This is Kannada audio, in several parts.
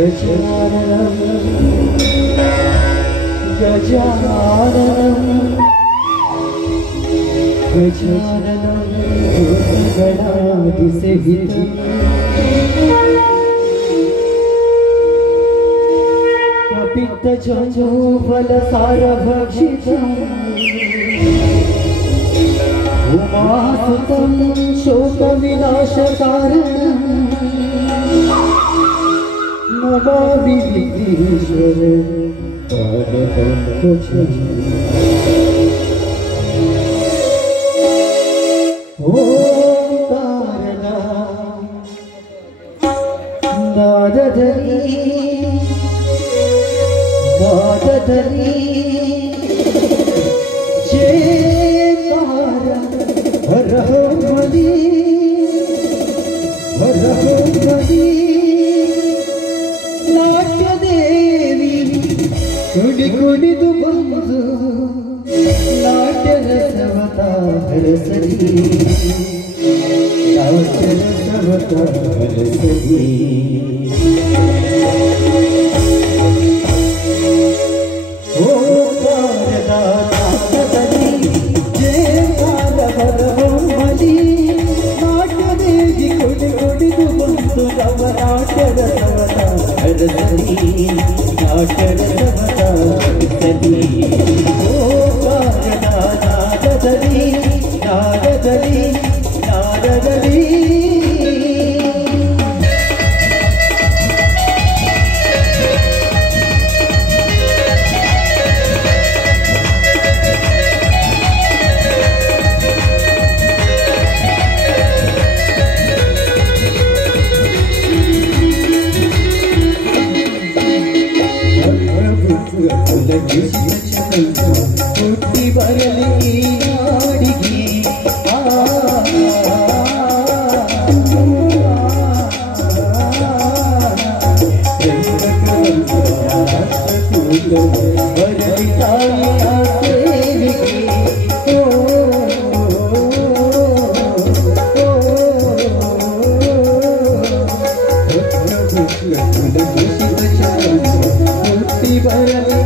गजाननं गजाननं गजाननं भूतगणाधिसेवितं कपित्तजम्बूफलसारभक्षितम् उमासुतं शोकविनाशकारणं नमामि विघ्नेश्वर पादपङ्कजम् ओंकारना नादधरी नादधरी जयकार हरहमली हरहमली नाट्य देवी कुಡಿ ಕುಡಿದು ಬಂದು ನಾಟ್ಯ ರಸವತ ಹರಸಲಿ ನಾಟ್ಯ ರಸವತ ಹರಸಲಿ ಓಂಕಾರದ ನಾದದಲ್ಲಿ ಜಯಕಾರ ಹರಹಮಲಿ ನಾಟ್ಯ ದೇವಿ ಕುಡಿ ಕುಡಿದು ಬಂದು ನವ ನಾಟ್ಯ ರಸವತ ಹರಸಲಿ ನಾಟ್ಯ ರಸವತ ಹರಸಲಿ ಓಂಕಾರದ ನಾದದಲ್ಲಿ ನಾದದಲ್ಲಿ ನಾದದಲ್ಲಿ ಹುಟ್ಟಿ ಬರಲಿ ನಾಡಿಗೆ ಬರಲಿ ತಾಯಿಯ ಸೇವೆಗೆ ಹುಟ್ಟಿ ಬರಲಿ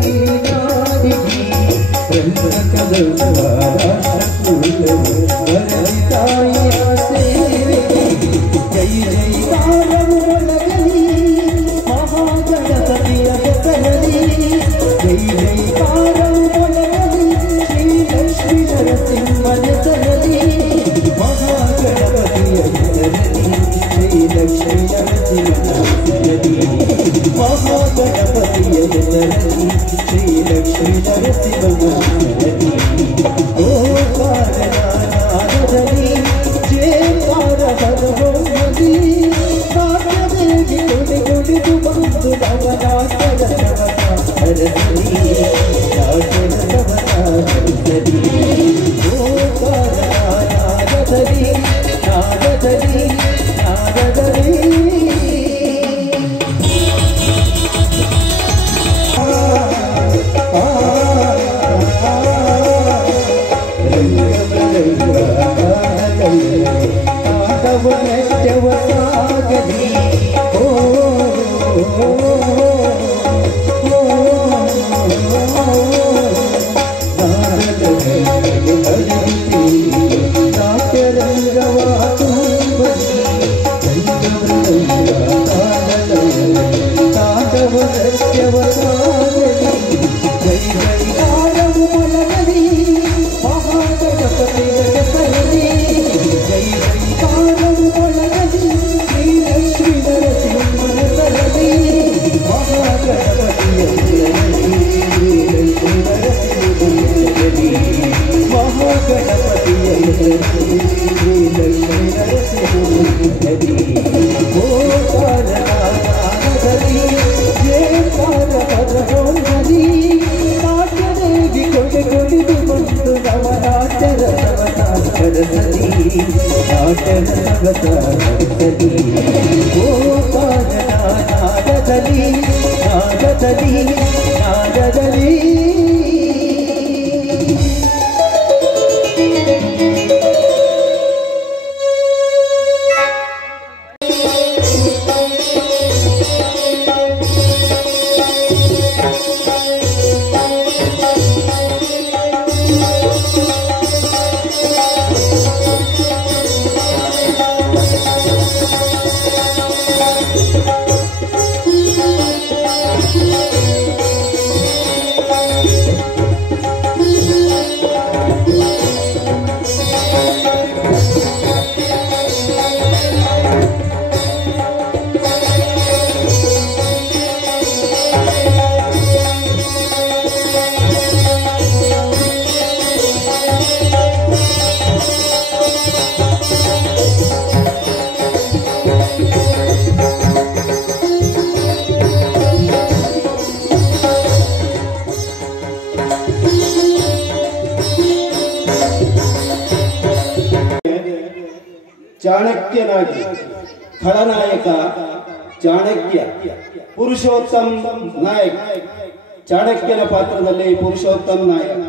ಚಾಣಕ್ಯನಾಗಿ ಖಳನಾಯಕ ಚಾಣಕ್ಯ, ಪುರುಷೋತ್ತಮ್ ನಾಯಕ್. ಚಾಣಕ್ಯನ ಪಾತ್ರದಲ್ಲಿ ಪುರುಷೋತ್ತಮ್ ನಾಯಕ್.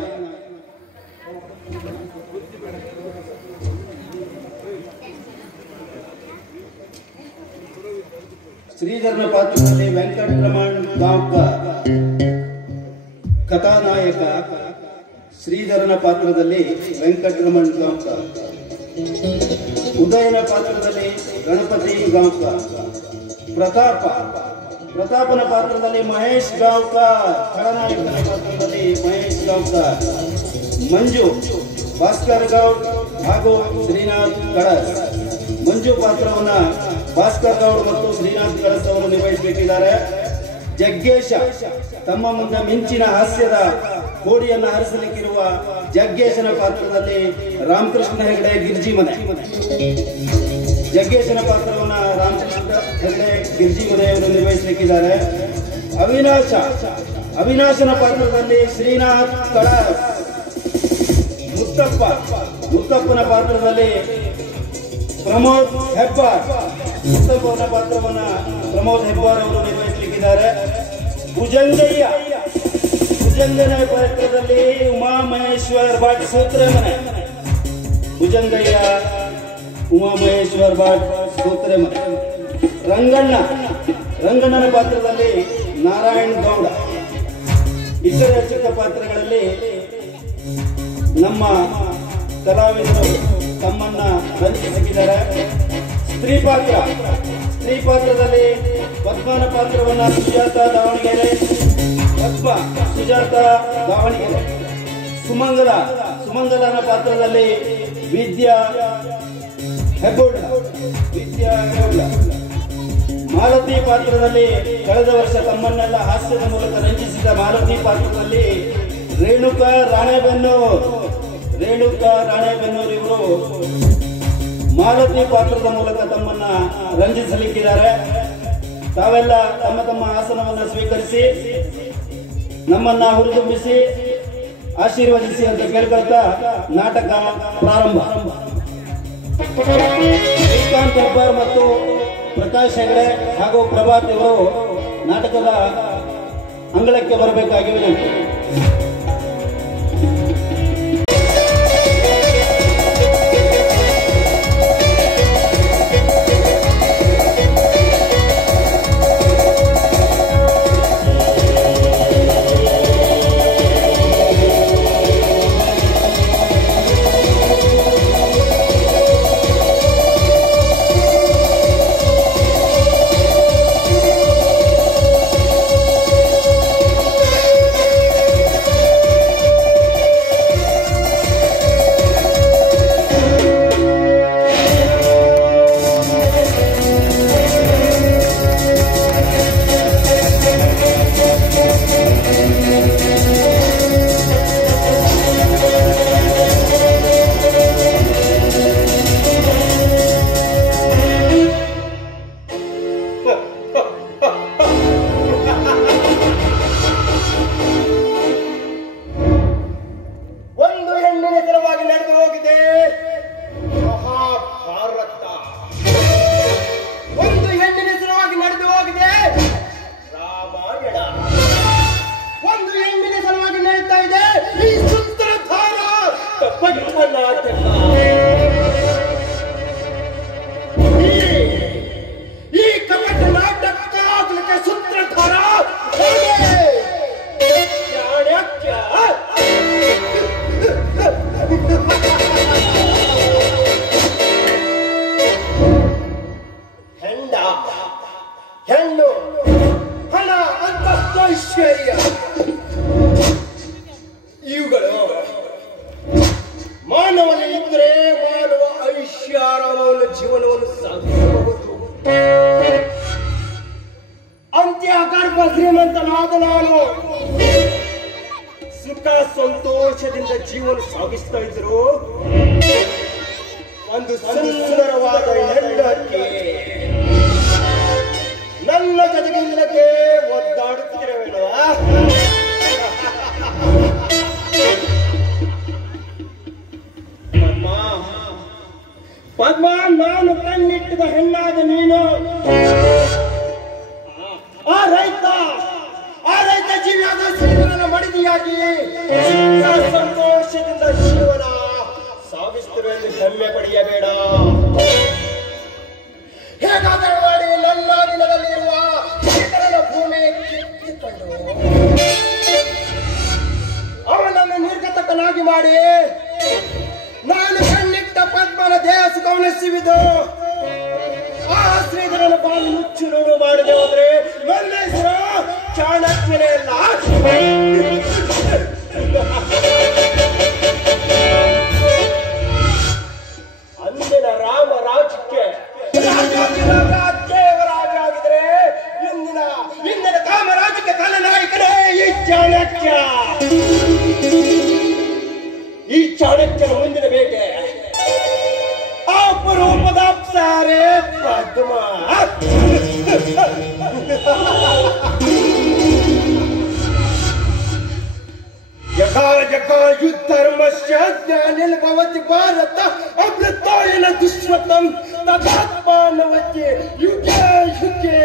ಶ್ರೀಧರನ ಪಾತ್ರದಲ್ಲಿ ವೆಂಕಟರಮಣ್ ಗಾಂವ್ಕರ್ ಕಥಾನಾಯಕ. ಶ್ರೀಧರನ ಪಾತ್ರದಲ್ಲಿ ವೆಂಕಟರಮಣ್ ಗಾಂವ್ಕರ್. ಉದಯನ ಪಾತ್ರದಲ್ಲಿ ಗಣಪತಿ ಗಾಂವ್ಕರ್. ಪ್ರತಾಪನ ಪಾತ್ರದಲ್ಲಿ ಮಹೇಶ್ ಗಾಂವ್ಕರ್. ಖಳನಾಯಕನ ಪಾತ್ರದಲ್ಲಿ ಮಹೇಶ್ ಗಾಂವ್ಕರ್. ಮಂಜು ಭಾಸ್ಕರ್ ಗೌಡ್ ಹಾಗೂ ಶ್ರೀನಾಥ್ ಕಳಸ್. ಮಂಜು ಪಾತ್ರವನ್ನ ಭಾಸ್ಕರ್ ಗೌಡ್ ಮತ್ತು ಶ್ರೀನಾಥ್ ಕಳಸ್ ಅವರು ನಿಭಾಯಿಸಬೇಕಿದ್ದಾರೆ. ಜಗ್ಗೇಶ ತಮ್ಮ ಮುಂದೆ ಮಿಂಚಿನ ಹಾಸ್ಯದ ಕೋಡಿಯನ್ನು ಹರಿಸಲಿಕ್ಕಿರುವ ಜಗ್ಗೇಶನ ಪಾತ್ರದಲ್ಲಿ ರಾಮಕೃಷ್ಣ ಹೆಗಡೆ ಗಿರ್ಜಿಮನೆ. ಜಗ್ಗೇಶನ ಪಾತ್ರವನ್ನ ರಾಮಕೃಷ್ಣ ಹೆಗಡೆ ಗಿರ್ಜಿಮನೆ ಅವರು ನಿರ್ವಹಿಸಲಿಕ್ಕಿದ್ದಾರೆ. ಅವಿನಾಶನ ಪಾತ್ರದಲ್ಲಿ ಶ್ರೀನಾಥ್ ಕಳಸ್. ಮುತ್ತಪ್ಪನ ಪಾತ್ರದಲ್ಲಿ ಪ್ರಮೋದ್ ಹೆಬ್ಬಾರ್. ಮುತ್ತಪ್ಪನ ಪಾತ್ರವನ್ನ ಪ್ರಮೋದ್ ಹೆಬ್ಬಾರ್ ಅವರು ನಿರ್ವಹಿಸಲಿಕ್ಕಿದ್ದಾರೆ. ಭುಜಂಗನ ಪಾತ್ರದಲ್ಲಿ ಉಮಾ ಮಹೇಶ್ವರ್ ಭಟ್ ಸೂತ್ರಮನೆ. ಭುಜಂಗಯ್ಯ ಉಮಾ ಮಹೇಶ್ವರ್ ಭಟ್ ಸೂತ್ರಮನೆ. ರಂಗಣ್ಣನ ಪಾತ್ರದಲ್ಲಿ ನಾರಾಯಣ್ ಗೌಡ. ಇತರೆ ಚಿಕ್ಕ ಪಾತ್ರಗಳಲ್ಲಿ ನಮ್ಮ ಕಲಾವಿದರು ತಮ್ಮನ್ನ ರಂಜಿಸಿದ್ದಾರೆ. ಸ್ತ್ರೀ ಪಾತ್ರದಲ್ಲಿ ಪದ್ಮನ ಪಾತ್ರವನ್ನ ಸುಜಾತ ದಾವಣಗೆರೆ. ಸುಮಂಗಲನ ಪಾತ್ರದಲ್ಲಿ ವಿದ್ಯಾ ಹೆಗ್ಗೋಡ. ಮಾಲತಿ ಪಾತ್ರದಲ್ಲಿ ಕಳೆದ ವರ್ಷ ತಮ್ಮನ್ನೆಲ್ಲ ಹಾಸ್ಯದ ಮೂಲಕ ರಂಜಿಸಿದ ಮಾಲತಿ ಪಾತ್ರದಲ್ಲಿ ರೇಣುಕಾ ರಾಣೆಬೆನ್ನೂರು ಇವರು ಮಾಲತಿ ಪಾತ್ರದ ಮೂಲಕ ತಮ್ಮನ್ನ ರಂಜಿಸಲಿಕ್ಕಿದ್ದಾರೆ. ತಾವೆಲ್ಲ ತಮ್ಮ ತಮ್ಮ ಆಸನವನ್ನು ಸ್ವೀಕರಿಸಿ ನಮ್ಮನ್ನ ಹುರಿದುಂಬಿಸಿ ಆಶೀರ್ವದಿಸಿ ಅಂತ ಕೇಳ್ಕೊಳ್ತಾ ನಾಟಕ ಪ್ರಾರಂಭ. ಶ್ರೀಕಾಂತ್ ಹೆಬ್ಬಾರ್ ಮತ್ತು ಪ್ರಕಾಶ್ ಹೆಗಡೆ ಹಾಗೂ ಪ್ರಭಾತ್ ಇವರು ನಾಟಕದ ಅಂಗಳಕ್ಕೆ ಬರಬೇಕಾಗಿ ವಿನಂತಿ. ಸಂತೋಷದಿಂದ ಜೀವನ ಸಾಗಿಸ್ತಾ ಇದ್ರು. ಒಂದು ಸುಂದರವಾದ ಹೆಂಡತಿ ನನ್ನ ಜೊತೆಗಿಲ್ಲಕ್ಕೆ ಒದ್ದಾಡುತ್ತಿರವೇನವಾ? ಪದ್ಮ, ನಾನು ಎಸೆವಿದು ಆ ಶ್ರೀಧರನ ಬಾಯಿ ಮುಚ್ಚು ನೋಡು ಮಾಡದೆ ಹೋದ್ರೆ ನನ್ನ ಹೆಸರು ಚಾಣಕ್ಯನೇ ಅಲ್ಲ. ಅಂದಿನ ರಾಮ ರಾಜ್ಯಕ್ಕೆ ದೇವರಾಜ ಆಗಿದ್ರೆ ಇಂದಿನ ಕಾಮರಾಜಕ್ಕೆ ಖಲನಾಯಕನೇ ಈ ಚಾಣಕ್ಯ. ಈ ಚಾಣಕ್ಯನ ಮುಂದಿನ ಬೇಟೆ ಅಪರೂಪದ ಅಪ್ಸರೆ ಪದ್ಮ. ಯಥಾ ಯಥಾ ಯುದ್ಧರ್ಮಸ್ಯ ಜ್ಞಾನಿರ್ಭವತಿ ಭಾರತ ಅಮೃತಾಯನ ದುಷ್ಮತಂ ತಥಾತ್ಮಾನವತ್ಯೆ ಯುಗೆ ಯುಗೆ.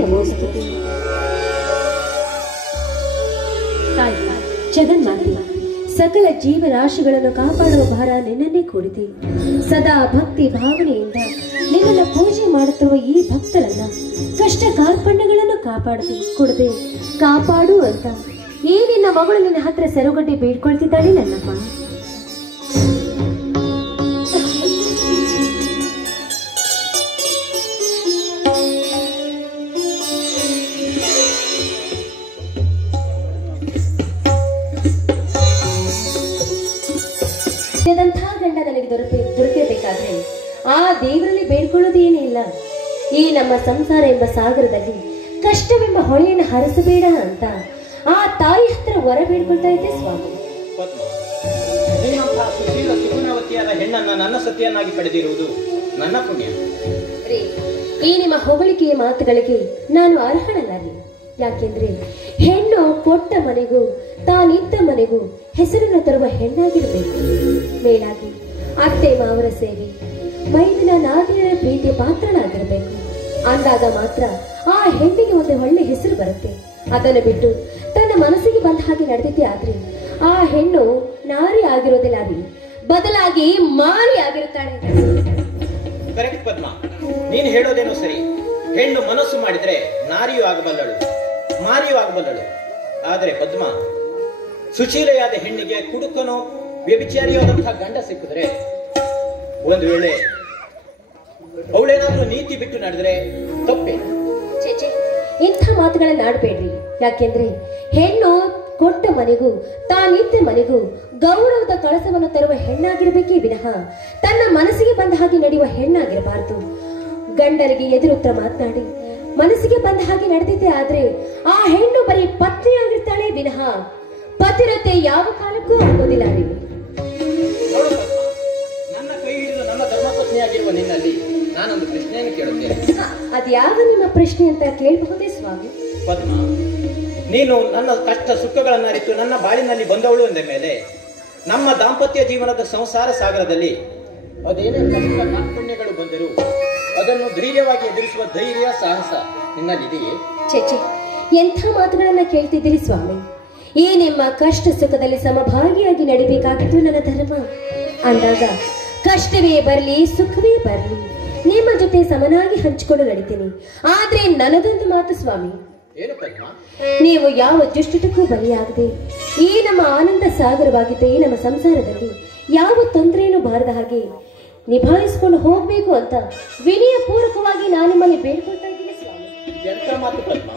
ನಮೋಸ್ತುತೆ. ತಾಯಿ ಜಗನ್ಮಾತೆ, ಸಕಲ ಜೀವರಾಶಿಗಳನ್ನು ಕಾಪಾಡುವ ಭಾರ ನಿನ್ನನ್ನೇ ಕೂಡಿದೆ. ಸದಾ ಭಕ್ತಿ ಭಾವನೆಯಿಂದ ನಿನ್ನನ್ನು ಪೂಜೆ ಮಾಡುತ್ತಿರುವ ಈ ಭಕ್ತರನ್ನ ಕಷ್ಟ ಕಾರ್ಪಣ್ಯಗಳನ್ನು ಕೊಡದೆ ಕಾಪಾಡು ಅಂತ ಈ ನಿನ್ನ ಮಗಳು ನಿನ್ನ ಹತ್ರ ಸೆರಗಡ್ಡೆ ಬೇಡ್ಕೊಳ್ತಿದ್ದಾಳೆ ನನ್ನಮ್ಮ. ಗಂಡ ನನಗೆ ದೊರಕಬೇಕಾದ್ರೆ ಆ ದೇವರಲ್ಲಿ ಬೇಡ್ಕೊಳ್ಳೋದೇನೇ ಇಲ್ಲ. ಈ ನಮ್ಮ ಸಂಸಾರ ಎಂಬ ಸಾಗರದಲ್ಲಿ ಕಷ್ಟವೆಂಬ ಹೊಳೆಯನ್ನು ಹರಿಸಬೇಡ ಅಂತ ಆ ತಾಯಿ ಹತ್ರ ವರ ಬೇಡ್ಕೊಳ್ತಾ ಇದ್ದೆ ಸ್ವಾಮಿ. ಸುಗುಣವತಿಯಾದ ಹೆಣ್ಣನ್ನ ನನ್ನ ಸತಿಯನ್ನಾಗಿ ಪಡೆದಿರುವುದು ನನ್ನ ಪುಣ್ಯ. ಈ ನಿಮ್ಮ ಹೊಗಳಿಕೆಯ ಮಾತುಗಳಿಗೆ ನಾನು ಅರ್ಹನಲ್ಲ ರೀ. ಯಾಕೆಂದ್ರೆ ಹೆಣ್ಣು ಕೊಟ್ಟ ಮನೆಗೂ ತಾನಿದ್ದ ಮನೆಗೂ ಹೆಸರನ್ನು ತರುವ ಹೆಣ್ಣಾಗಿರಬೇಕು. ಮೇಲಾಗಿ ಅತ್ತೆ ಮಾವರ ಸೇವೆ, ಮೈದಿನ ನಾದಿನ ಪ್ರೀತಿಯ ಪಾತ್ರನಾಗಿರಬೇಕು. ಅಂದಾಗ ಮಾತ್ರ ಆ ಹೆಣ್ಣಿಗೆ ಒಂದು ಒಳ್ಳೆ ಹೆಸರು ಬರುತ್ತೆ. ಅದನ್ನು ಬಿಟ್ಟು ತನ್ನ ಮನಸ್ಸಿಗೆ ಬಂದ ಹಾಗೆ ನಡೆದಿದ್ದೆ ಆದ್ರೆ ಆ ಹೆಣ್ಣು ನಾರಿ ಆಗಿರೋದಿಲ್ಲ ರೀ, ಬದಲಾಗಿ ಮಾರಿ ಆಗಿರುತ್ತಾಳೆ. ಕರೆಕ್ಟ್ ಪದ್ಮ, ನೀನು ಹೇಳೋದೇನೋ ಸರಿ. ಹೆಣ್ಣು ಮನಸ್ಸು ಮಾಡಿದ್ರೆ ನಾರಿಯೂ ಆಗಬಲ್ಲಳು, ಮಾರಿಯೂ ಆಗಬಲ್ಲಳು. ಆದರೆ ಪದ್ಮ, ಸುಶೀಲೆಯಾದ ಹೆಣ್ಣಿಗೆ ಕುಡುಕನೋ ವ್ಯಭಿಚಾರಿಯಾದಂತಹ ಗಂಡ ಸಿಕ್ಕಿದ್ರೆ, ಒಂದು ವೇಳೆ ಅವಳೇನಾದ್ರೂ ನೀತಿ ಬಿಟ್ಟು ನಡೆದ್ರೆ ತಪ್ಪೇ. ಚೇಚೆ, ಇಂಥ ಮಾತುಗಳನ್ನ ಆಡಬೇಡ್ರಿ. ಯಾಕೆಂದ್ರೆ ಹೆಣ್ಣು ಕೊಟ್ಟ ಮನೆಗೂ ತಾನಿದ್ದ ಮನೆಗೂ ಗೌರವದ ಕಳಸವನ್ನು ತರುವ ಹೆಣ್ಣಾಗಿರ್ಬೇಕೇ ವಿನಃ ತನ್ನ ಮನಸ್ಸಿಗೆ ಬಂದ ಹಾಗೆ ನಡೆಯುವ ಹೆಣ್ಣಾಗಿರಬಾರದು. ಗಂಡರಿಗೆ ಎದುರುತ್ತರ ಮಾತನಾಡಿ ಮನಸ್ಸಿಗೆ ಬಂದ ಹಾಗೆ ನಡೆದಿದ್ದೆ ಆದ್ರೆ ಆ ಹೆಣ್ಣು ಬರೀ ಪತ್ನಿಯಾಗಿರ್ತಾಳೆ ವಿನಃ ಪತಿರತೆ ಯಾವ ಕಾಲಕ್ಕೂ ಆಗೋದಿಲ್ಲ. ನನ್ನ ಕೈ ಹಿಡಿದು ನನ್ನ ಧರ್ಮಪತ್ನಿಯಾಗಿರುವ ನಿನ್ನಲ್ಲಿ ನಾನೊಂದು ಪ್ರಶ್ನೆಯನ್ನು ಕೇಳುತ್ತೇನೆ. ಅದ್ಯಾವ ನಿಮ್ಮ ಪ್ರಶ್ನೆ ಅಂತ ಕೇಳಬಹುದೇ ಸ್ವಾಮಿ? ಪದ್ಮ, ನೀನು ನನ್ನ ಕಷ್ಟ ಸುಖಗಳನ್ನು ಅರಿತು ನನ್ನ ಬಾಳಿನಲ್ಲಿ ಬಂದವಳು ಎಂದ ಮೇಲೆ ನಮ್ಮ ದಾಂಪತ್ಯ ಜೀವನದ ಸಂಸಾರ ಸಾಗರದಲ್ಲಿ ಅದೇನೇ ಕಷ್ಟ ಕಾರ್ಪಣ್ಯಗಳು ಬಂದರೂ ಅದನ್ನು ಧೈರ್ಯವಾಗಿ ಎದುರಿಸುವ ಧೈರ್ಯ ಸಾಹಸ ನಿನ್ನಲ್ಲಿದೆಯೇ? ಚೇಚೆ, ಎಂಥ ಮಾತುಗಳನ್ನ ಕೇಳ್ತಿದ್ದೀರಿ ಸ್ವಾಮಿ. ಈ ನಿಮ್ಮ ಕಷ್ಟ ಸುಖದಲ್ಲಿ ಸಮಭಾಗಿಯಾಗಿ ನಡಿಬೇಕಾಗಿದ್ದು ನನ್ನ ಧರ್ಮ. ಅಂದಾಗ ಕಷ್ಟವೇ ಬರಲಿ ಸುಖವೇ ಬರಲಿ ನಿಮ್ಮ ಜೊತೆ ಸಮನಾಗಿ ಹಂಚಿಕೊಂಡು ನಡಿತೀನಿ. ಆದ್ರೆ ನನಗೊಂದು ಮಾತು ಸ್ವಾಮಿ, ಏನು ಪದ್ಮ? ನೀವು ಯಾವ ದುಷ್ಟಕ್ಕೂ ಬಲಿಯಾಗದೆ ಈ ನಮ್ಮ ಆನಂದ ಸಾಗರವಾಗಿದ್ದ ಈ ನಮ್ಮ ಸಂಸಾರದಲ್ಲಿ ಯಾವ ತೊಂದರೆಯನ್ನು ಬಾರದ ಹಾಗೆ ನಿಭಾಯಿಸಿಕೊಂಡು ಹೋಗ್ಬೇಕು ಅಂತ ವಿನಯ ಪೂರ್ವಕವಾಗಿ ನಾನು ನಿಮ್ಮಲ್ಲಿ ಬೇಡ್ಕೊಳ್ತಾ ಇದ್ದೀನಿ ಸ್ವಾಮಿ. ಎಂಥ ಮಾತು ಪದ್ಮ!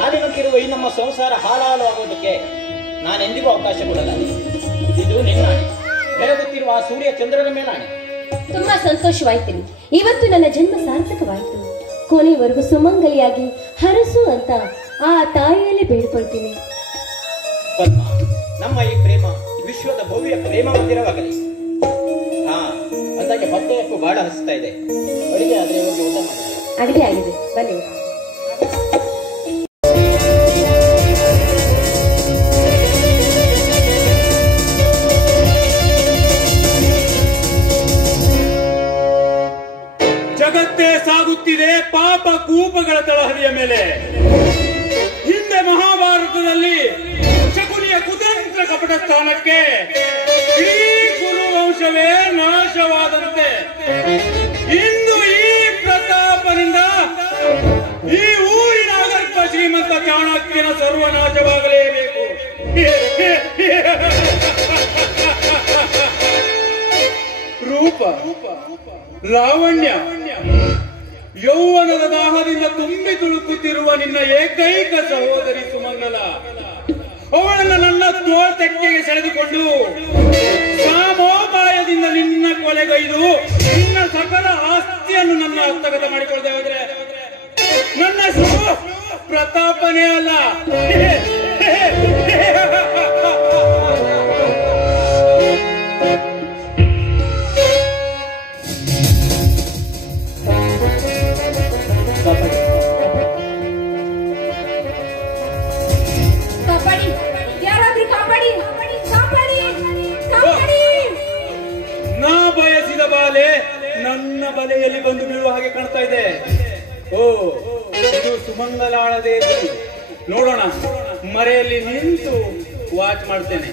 ಹಾಲಿನಂತಿರುವ ಈ ನಮ್ಮ ಸಂಸಾರ ಹಾಲಾಲು ಆಗೋದಕ್ಕೆ ನಾನೆಂದಿಗೂ ಅವಕಾಶ ಕೊಡಲ್ಲ. ಇದು ನಿನ್ನಾಣೆ, ಬೆಳಗುತ್ತಿರುವ ಆ ಸೂರ್ಯ ಚಂದ್ರನ ಮೇಲಾಣೆ. ತುಂಬಾ ಸಂತೋಷವಾಯ್ತೀನಿ. ಇವತ್ತು ನನ್ನ ಜನ್ಮ ಸಾರ್ಥಕವಾಯಿತು. ಕೊನೆಯವರೆಗೂ ಸುಮಂಗಲಿಯಾಗಿ ಹರಸು ಅಂತ ಆ ತಾಯಿಯಲ್ಲಿ ಬೇಡ್ಕೊಳ್ತೀನಿ. ಪದ್ಮ, ನಮ್ಮ ಈ ಪ್ರೇಮ ವಿಶ್ವದ ಭವ್ಯ ಪ್ರೇಮ ಮಂದಿರವಾಗಲಿ. ಅಂದಾಗೆ ಹೊಟ್ಟೆಯಕ್ಕೂ ಬಹಳ ಹಸಿತಾ ಇದೆ. ಅಡಿಗೆ ಆದ್ರೆ ಹೋಗಿ ಊಟ ಮಾಡಿ. ಅಡಿಗೆ ಆಗಿದೆ, ಬನ್ನಿ. ಜಗತ್ತೇ ಸಾಗುತ್ತಿದೆ ಪಾಪ ಕೂಪಗಳ ತಳಹದಿಯ ಮೇಲೆ. ಹಿಂದೆ ಮಹಾಭಾರತದಲ್ಲಿ ಶಕುನಿಯ ಕುತಂತ್ರ ಕಪಟ ಸ್ಥಾನಕ್ಕೆ ಇಡೀ ಕುರುವಂಶವೇ ನಾಶವಾದಂತೆ ಇಂದು ಈ ಪ್ರತಾಪನಿಂದ ಈ ಊರಿನ ಅಗರ್ಭ ಶ್ರೀಮಂತ ಚಾಣಕ್ಯನ ಸರ್ವನಾಶವಾಗಲೇಬೇಕು. ರೂಪ, ಲಾವಣ್ಯ, ಯೌವನದ ದಾಹದಿಂದ ತುಂಬಿ ತುಳುಕುತ್ತಿರುವ ನಿನ್ನ ಏಕೈಕ ಸಹೋದರಿ ಸುಮಂಗಲ, ಅವಳನ್ನು ನನ್ನ ತೋಳ್ತೆಕ್ಕೆಗೆ ಸೆಳೆದುಕೊಂಡು ಸಾಮೋಪಾಯದಿಂದ ನಿನ್ನ ಕೊಲೆಗೈದು ನಿನ್ನ ಸಕಲ ಆಸ್ತಿಯನ್ನು ನನ್ನ ಹಸ್ತಗತ ಮಾಡಿಕೊಳ್ಳದೆ ಹೋದ್ರೆ ನನ್ನ ಹೆಸರು ಪ್ರತಾಪನೇ ಅಲ್ಲ. ನಾ ಬಯಸಿದ ಬಾಲೆ ನನ್ನ ಬಲೆಯಲ್ಲಿ ಬಂದು ಬೀಳುವ ಹಾಗೆ ಕಾಣ್ತಾ ಇದೆ. ಓ ಇದು ಸುಮಂಗಲಾಳದೇ ಗುರಿ. ನೋಡೋಣ, ಮರೆಯಲ್ಲಿ ನಿಂತು ವಾಚ್ ಮಾಡ್ತೇನೆ.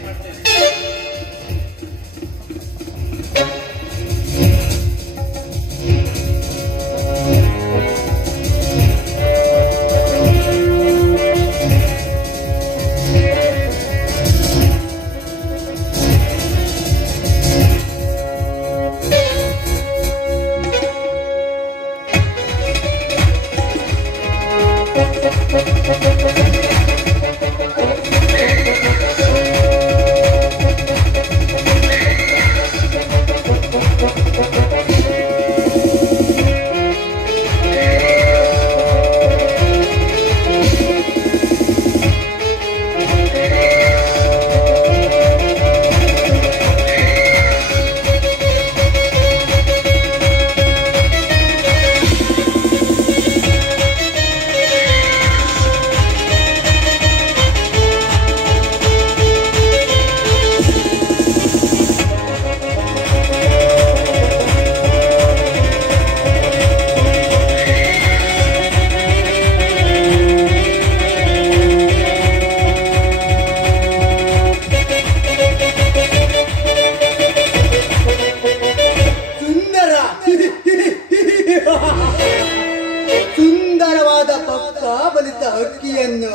ಸುಂದರವಾದ ಪಕ್ಕ ಬಲಿತ ಹಕ್ಕಿಯನ್ನು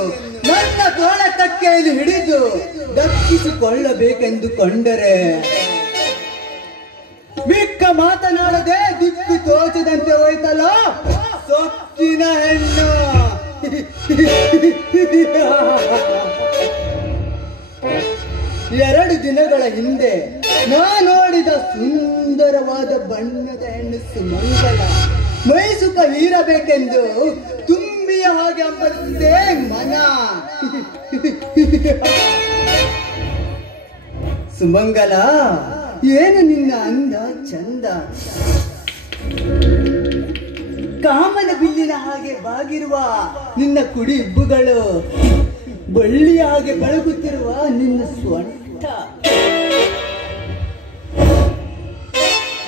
ನನ್ನ ತೋಳ ತಕ್ಕೆಯಲ್ಲಿ ಹಿಡಿದು ದಕ್ಕಿಸಿಕೊಳ್ಳಬೇಕೆಂದು ಕೊಂಡರೆ ಮಿಕ್ಕ ಮಾತನಾಡದೆ ದಿಕ್ಕು ತೋಚದಂತೆ ಹೋಯ್ತಲ್ಲ ಸೊಕ್ಕಿನ ಹೆಣ್ಣು. ಎರಡು ದಿನಗಳ ಹಿಂದೆ ನಾ ನೋಡಿದ ಸುಂದರವಾದ ಬಣ್ಣದ ಹೆಣ್ಣು ಸುಮಂಗಲ ಮೈಸುಖ ಹೀರಬೇಕೆಂದು ತುಂಬಿಯ ಹಾಗೆ ಅಂಬಲಿಸಿದೆ ಮನ. ಸುಮಂಗಲ, ಏನು ನಿನ್ನ ಅಂದ ಚಂದ, ಕಾಮನ ಬಿಲ್ಲಿನ ಹಾಗೆ ಬಾಗಿರುವ ನಿನ್ನ ಕುಡಿ ಇಬ್ಬುಗಳು, ಬಳ್ಳಿಯ ಹಾಗೆ ಬೆಳಗುತ್ತಿರುವ ನಿನ್ನ ಸ್ವಂಟ,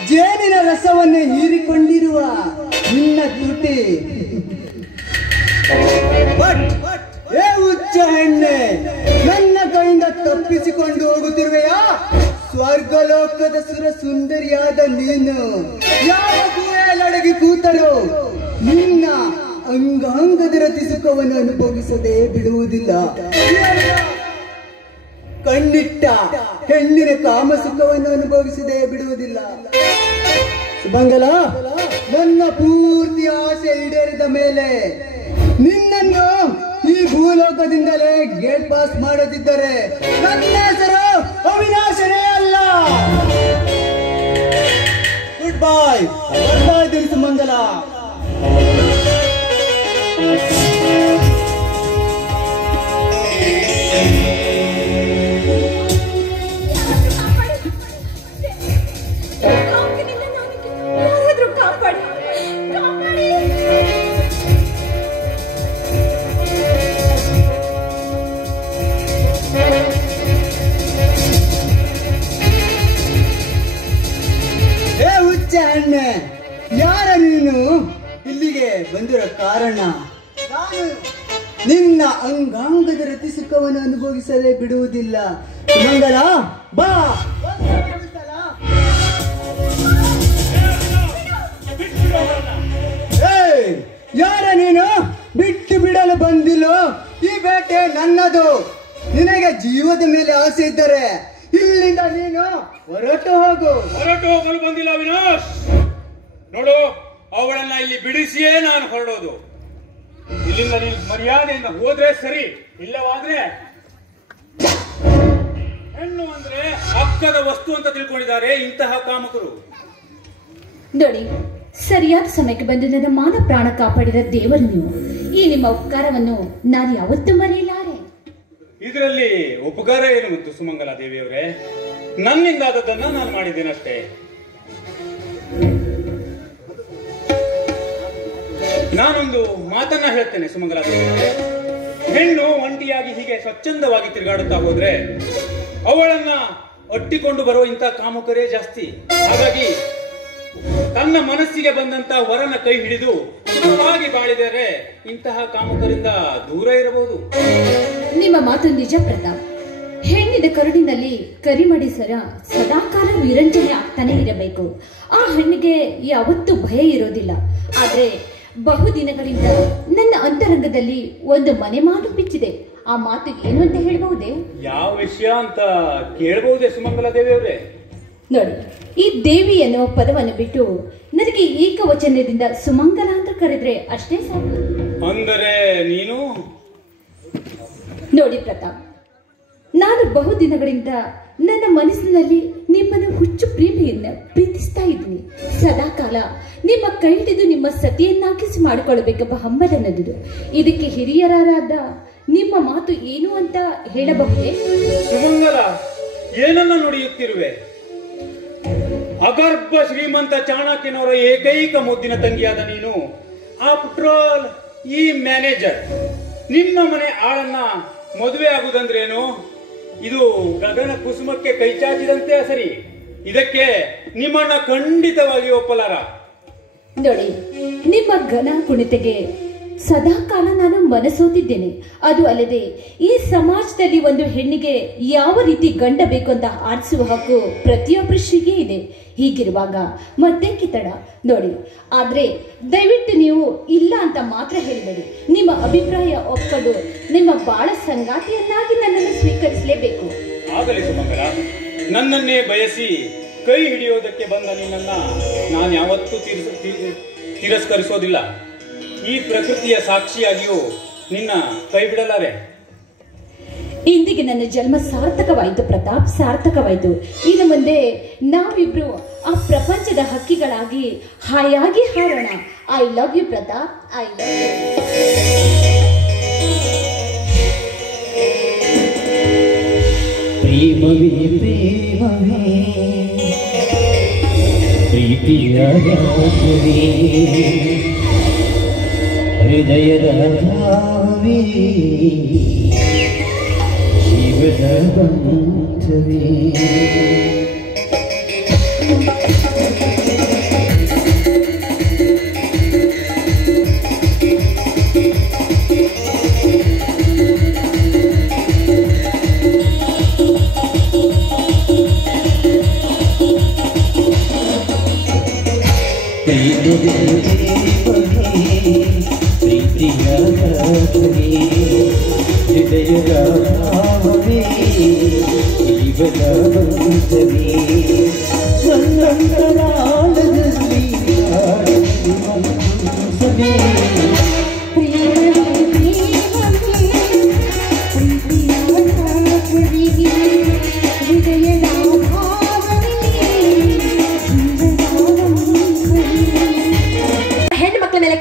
ಜೇನಿನ ರಸವನ್ನು ಹೀರಿಕೊಂಡಿರುವ ನಿನ್ನ ತುಟಿ. ಏ ಹುಚ್ಚ ಹೆಣ್ಣೆ, ನನ್ನ ಕೈಯಿಂದ ತಪ್ಪಿಸಿಕೊಂಡು ಹೋಗುತ್ತಿರುವೆಯಾ? ಸ್ವರ್ಗಲೋಕದ ಸುರ ಸುಂದರಿಯಾದ ನೀನು ಯಾವ ಗುಹೆಯಲ್ಲಡಗಿ ಕೂತರು ನಿನ್ನ ಅಂಗಾಂಗದ ರತಿ ಸುಖವನ್ನು ಅನುಭವಿಸದೆ ಬಿಡುವುದಿಲ್ಲ. ಕಣ್ಣಿಟ್ಟ ಹೆಣ್ಣಿನ ಕಾಮ ಸುಖವನ್ನು ಅನುಭವಿಸದೆ ಬಿಡುವುದಿಲ್ಲ. ಸುಮಂಗಲ, ನನ್ನ ಪೂರ್ತಿ ಆಸೆ ಈಡೇರಿದ ಮೇಲೆ ನಿನ್ನನ್ನು ಈ ಭೂಲೋಕದಿಂದಲೇ ಗೇಟ್ ಪಾಸ್ ಮಾಡದಿದ್ದರೆ ನನ್ನ ಹೆಸರು ಅವಿನಾಶನೇ ಅಲ್ಲ. ಗುಡ್ ಬಾಯ್. ಬರ್ತಾ ಇದ್ದೀನಿ ಸುಮಂಗಲ. ಹೆಣ್ಣೆ, ಯಾರ ನೀನು? ಇಲ್ಲಿಗೆ ಬಂದಿರೋ ಕಾರಣ ನಾನು ನಿನ್ನ ಅಂಗಾಂಗದ ರತಿ ಸುಖವನ್ನು ಅನುಭವಿಸಲೇ ಬಿಡುವುದಿಲ್ಲ. ಸುಮಂಗಲ, ಬಾ. ಯಾರ ನೀನು? ಬಿಟ್ಟು ಬಿಡಲು ಬಂದಿಲ್ಲೋ? ಈ ಬೇಟೆ ನನ್ನದು. ನಿನಗೆ ಜೀವದ ಮೇಲೆ ಆಸೆ ಇದ್ದರೆ ಇಲ್ಲಿಂದ ನೀನು ಹೊರಟು ಹೋಗು. ಹೊರಟು ಹೋಗಲು ಬಂದಿಲ್ಲ ಅವಿನಾಶ್. ನೋಡು, ಅವುಗಳನ್ನ ಇಲ್ಲಿ ಬಿಡಿಸಿಯೇ ನಾನು ಹೊರಡೋದು. ಇಲ್ಲಿಂದ ನೀನು ಮರ್ಯಾದೆಯಿಂದ ಹೋದ್ರೆ ಸರಿ, ಇಲ್ಲವಾದ್ರೆ ಹೆಣ್ಣು ಅಂದ್ರೆ ಅಕ್ಕದ ವಸ್ತು ಅಂತ ತಿಳ್ಕೊಂಡಿದ್ದಾರೆ ಇಂತಹ ಕಾಮಕರು. ನೋಡಿ, ಸರಿಯಾದ ಸಮಯಕ್ಕೆ ಬಂದು ನನ್ನ ಮಾನ ಪ್ರಾಣ ಕಾಪಾಡಿದ ದೇವರು ನೀವು. ಈ ನಿಮ್ಮ ಉಪಕಾರವನ್ನು ನಾನು ಯಾವತ್ತೂ ಮರೆಯಲಾರೆ. ಇದರಲ್ಲಿ ಉಪಕಾರ ಏನು ಮತ್ತು ಸುಮಂಗಲ ದೇವಿಯವರೇ? ನನ್ನಿಂದಾದದ್ದನ್ನ ನಾನು ಮಾಡಿದ್ದೇನಷ್ಟೇ. ನಾನೊಂದು ಮಾತನ್ನ ಹೇಳ್ತೇನೆ ಸುಮಂಗಲ ದೇವಿಯವರೇ. ಹೆಣ್ಣು ಒಂಟಿಯಾಗಿ ಹೀಗೆ ಸ್ವಚ್ಛಂದವಾಗಿ ತಿರುಗಾಡುತ್ತಾ ಹೋದ್ರೆ ಅವಳನ್ನ ಒಟ್ಟಿಕೊಂಡು ಬರುವ ಇಂಥ ಕಾಮುಕರೇ ಜಾಸ್ತಿ. ಹಾಗಾಗಿ ತನ್ನ ಮನಸ್ಸಿಗೆ ಬಂದಂತ ವರನ ಕೈ ಹಿಡಿದು ಸುಖವಾಗಿ ಬಾಳಿದರೆ ಇಂತಹ ಕಾಮಕರಿಂದ ದೂರ ಇರಬಹುದು. ನಿಮ್ಮ ಮಾತು ನಿಜ ಪ್ರತಾಪ್. ಹೆಣ್ಣಿದ ಕರುಡಿನಲ್ಲಿ ಕರಿಮಡಿ ಸದಾಕಾಲ ವಿರಂಜನೆ ಆಗ್ತಾನೆ ಇರಬೇಕು. ಆ ಹೆಣ್ಣಿಗೆ ಯಾವತ್ತೂ ಭಯ ಇರೋದಿಲ್ಲ. ಆದ್ರೆ ಬಹುದಿನಗಳಿಂದ ನನ್ನ ಅಂತರಂಗದಲ್ಲಿ ಒಂದು ಮನೆ ಮಾತು ಬಿಚ್ಚಿದೆ. ಆ ಮಾತು ಏನು ಅಂತ ಹೇಳ್ಬಹುದೇ? ಯಾವ ವಿಷಯ ಅಂತ ಕೇಳಬಹುದೇ ಸುಮಂಗಲ ದೇವಿಯವರೇ? ನೋಡಿ, ಈ ದೇವಿ ಎನ್ನುವ ಪದವನ್ನು ಬಿಟ್ಟು ನನಗೆ ಏಕವಚನದಿಂದ ಸುಮಂಗಲ ಅಂತ ಕರೆದ್ರೆ ಅಷ್ಟೇ ಸಾಕು. ಅಂದರೆ ನೀನು? ನೋಡಿ ಪ್ರತಾಪ್, ನಾನು ಬಹುದಿನಗಳಿಂದ ನನ್ನ ಮನಸ್ಸಿನಲ್ಲಿ ನಿಮ್ಮನ್ನು ಹುಚ್ಚು ಪ್ರೇಮಿಯನ್ನ ಪ್ರೀತಿಸ್ತಾ ಇದ್ದೀನಿ. ಸದಾಕಾಲ ನಿಮ್ಮ ಕೈ ಹಿಡಿದು ನಿಮ್ಮ ಸತಿಯನ್ನಾಗಿಸಿ ಮಾಡಿಕೊಳ್ಳಬೇಕೆಂಬ ಹಂಬಲ ನನ್ನದು. ಇದಕ್ಕೆ ಹಿರಿಯರಾದ ನಿಮ್ಮ ಮಾತು ಏನು ಅಂತ ಹೇಳಬಹುದೇ? ಸುಮಂಗಲ, ಏನನ್ನ ನುಡಿಯುತ್ತಿರುವೆ? ಅಗರ್ಭ ಶ್ರೀಮಂತ ಚಾಣಕ್ಯನವರ ಏಕೈಕ ಮುದ್ದಿನ ತಂಗಿಯಾದ ನೀನು, ಆಫ್ಟರ್ ಆಲ್ ಈ ಮ್ಯಾನೇಜರ್, ನಿಮ್ಮ ಮನೆ ಆಳನ್ನ ಮದುವೆ ಆಗುದಂದ್ರೇನು? ಇದು ಗಗನ ಕುಸುಮಕ್ಕೆ ಕೈ ಚಾಚಿದಂತೆ ಸರಿ. ಇದಕ್ಕೆ ನಿಮ್ಮನ್ನ ಖಂಡಿತವಾಗಿ ಒಪ್ಪಲಾರ. ನೋಡಿ, ನಿಮ್ಮ ಘನ ಕುಣಿತೆಗೆ ಸದಾಕಾಲ ನಾನು ಮನಸೋತಿದ್ದೇನೆ. ಅದು ಅಲ್ಲದೆ ಈ ಸಮಾಜದಲ್ಲಿ ಒಂದು ಹೆಣ್ಣಿಗೆ ಯಾವ ರೀತಿ ಗಂಡ ಬೇಕು ಅಂತ ಆರಿಸುವ ಹಕ್ಕು ಪ್ರತಿಯೊಬ್ಬರ ಶ್ರೀಗೆ ಇದೆ. ಹೀಗಿರುವಾಗ ಮತ್ತೆ ಕಿತ್ತಡ ನೋಡಿ. ಆದ್ರೆ ದಯವಿಟ್ಟು ನೀವು ಇಲ್ಲ ಅಂತ ಮಾತ್ರ ಹೇಳಬೇಡಿ. ನಿಮ್ಮ ಅಭಿಪ್ರಾಯ ಒಪ್ಕೊಂಡು ನಿಮ್ಮ ಬಾಳ ಸಂಗಾತಿಯನ್ನಾಗಿ ನನ್ನನ್ನು ಸ್ವೀಕರಿಸಲೇಬೇಕು. ಆಗಲಿ ಸುಮಂಗಲ, ನನ್ನನ್ನೇ ಬಯಸಿ ಕೈ ಹಿಡಿಯೋದಕ್ಕೆ ಬಂದ ನಿನ್ನನ್ನ ನಾನು ಯಾವತ್ತೂ ತಿರಸ್ಕರಿಸೋದಿಲ್ಲ. ಈ ಪ್ರಕೃತಿಯ ಸಾಕ್ಷಿಯಾಗಿಯೂ ನಿನ್ನ ಕೈ ಬಿಡಲಾರೆ. ಇಂದಿಗೆ ನನ್ನ ಜನ್ಮ ಸಾರ್ಥಕವಾಯಿತು ಪ್ರತಾಪ್, ಸಾರ್ಥಕವಾಯಿತು. ಇನ್ನು ಮುಂದೆ ನಾವಿಬ್ರು ಆ ಪ್ರಪಂಚದ ಹಕ್ಕಿಗಳಾಗಿ ಹಾಯಾಗಿ ಹಾರೋಣ. I love you Pratap, I love you. ಪ್ರೇಮವೇ ಪ್ರೇಮವೇ ಪ್ರೀತಿಯ ರಾಗವೇ ಹೃದಯದ ಭಾವವೇ ಶಿವದ ಬಂಧವೇ. ಪ್ರೀತಿಯ ರಾಗವೇ ಹೃದಯದ ಭಾವವೇ ಜೀವದ ಬಂಧವೇ ಸಂಗಂತರಾಳದಲ್ಲಿ ಸಮೇ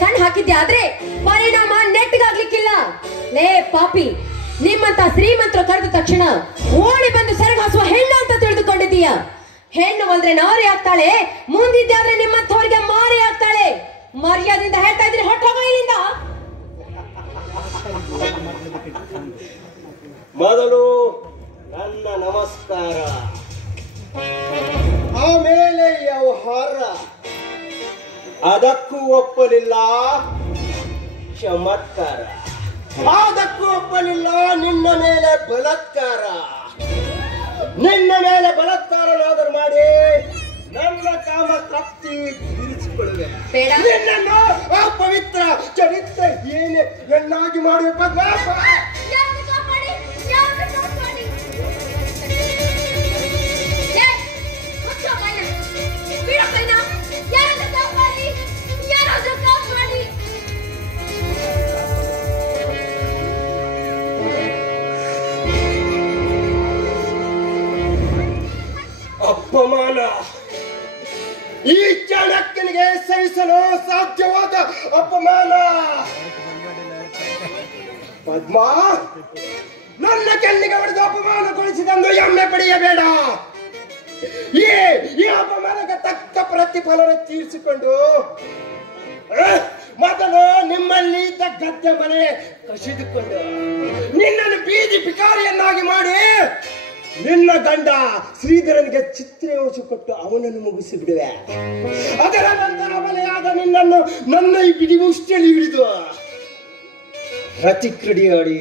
ಕಣ್ಣು ಹಾಕಿದ್ದೆ ಆದ್ರೆ ಪರಿಣಾಮ ನೆಟ್ಗಾಗ್ಲಿಕ್ಕಿಲ್ಲ. ಲೇ ಪಾಪಿ, ನಿಮ್ಮಂತ ಶ್ರೀಮಂತರು ಕರೆದ ತಕ್ಷಣ ಓಡಿ ಬಂದು ಸೆರಗಾಸುವ ಹೆಣ್ಣು ಅಂತ ತಿಳಿದುಕೊಂಡಿದ್ದೀಯ. ಹೆಣ್ಣು ಒಲ್ದ್ರೆ ನಾರಿ ಆಗ್ತಾಳೆ, ಮುಂದಿದ್ದಾದ್ರೆ ನಿಮ್ಮಂತವರಿಗೆ ಮಾರಿ ಆಗ್ತಾಳೆ. ಮರ್ಯಾದಿಂದ ಹೇಳ್ತಾ ಇದ್ರಿ, ಹೊಟ್ಟೋಗ ಇಲ್ಲಿಂದ. ಮೊದಲು ನನ್ನ ನಮಸ್ಕಾರ, ಆಮೇಲೆ ವ್ಯವಹಾರ. ಅದಕ್ಕೂ ಒಪ್ಪಲಿಲ್ಲ ಚಮತ್ಕಾರ, ಅದಕ್ಕೂ ಒಪ್ಪಲಿಲ್ಲ ನಿನ್ನ ಮೇಲೆ ಬಲಾತ್ಕಾರ. ನಿನ್ನ ಮೇಲೆ ಬಲಾತ್ಕಾರನಾದರೂ ಮಾಡಿ ನನ್ನ ಕಾಮ ತೃಪ್ತಿ ತೀರಿಸಿಕೊಳ್ಳುವೆ. ನಿನ್ನನ್ನು ಅಪವಿತ್ರ ಚರಿತ್ರ ಏನೇ ಹೆಣ್ಣಾಗಿ ಮಾಡುವ ಪದ್ಮಾಪ. ಅಪಮಾನ ಈ ಚಾಣಕ್ಯನಿಗೆ ಸಹಿಸಲು ಸಾಧ್ಯವಾದ ಅಪಮಾನ. ಪದ್ಮಾ, ನನ್ನ ಕೆನ್ನಿಗೆ ಹೊಡೆದು ಅಪಮಾನಗೊಳಿಸಿದಂದು ಹೆಮ್ಮೆ ಪಡೆಯಬೇಡ. ಈ ಅಪಮಾನಕ್ಕೆ ತಕ್ಕ ಪ್ರತಿಫಲನ ತೀರಿಸಿಕೊಂಡು ಮೊದಲು ನಿಮ್ಮಲ್ಲಿ ಇದ್ದ ಗದ್ದೆ ಮನೆ ಕಸಿದುಕೊಂಡು ನಿನ್ನನ್ನು ಬೀದಿ ಭಿಕಾರಿಯನ್ನಾಗಿ ಮಾಡಿ ನಿನ್ನ ಗಂಡ ಶ್ರೀಧರನಿಗೆ ಚಿತ್ರಹಿಂಸೆ ಕೊಟ್ಟು ಅವನನ್ನು ಮುಗಿಸಿ ಬಿಡುವೆ. ಅದರ ನಂತರ ಬಲೆಯಾದ ನಿನ್ನನ್ನು ನನ್ನ ಈ ಬಿಡಿಗುಷ್ಟಿಯಲ್ಲಿ ಹಿಡಿದು ರತಿಕ್ರೀಡಿಯಾಡಿ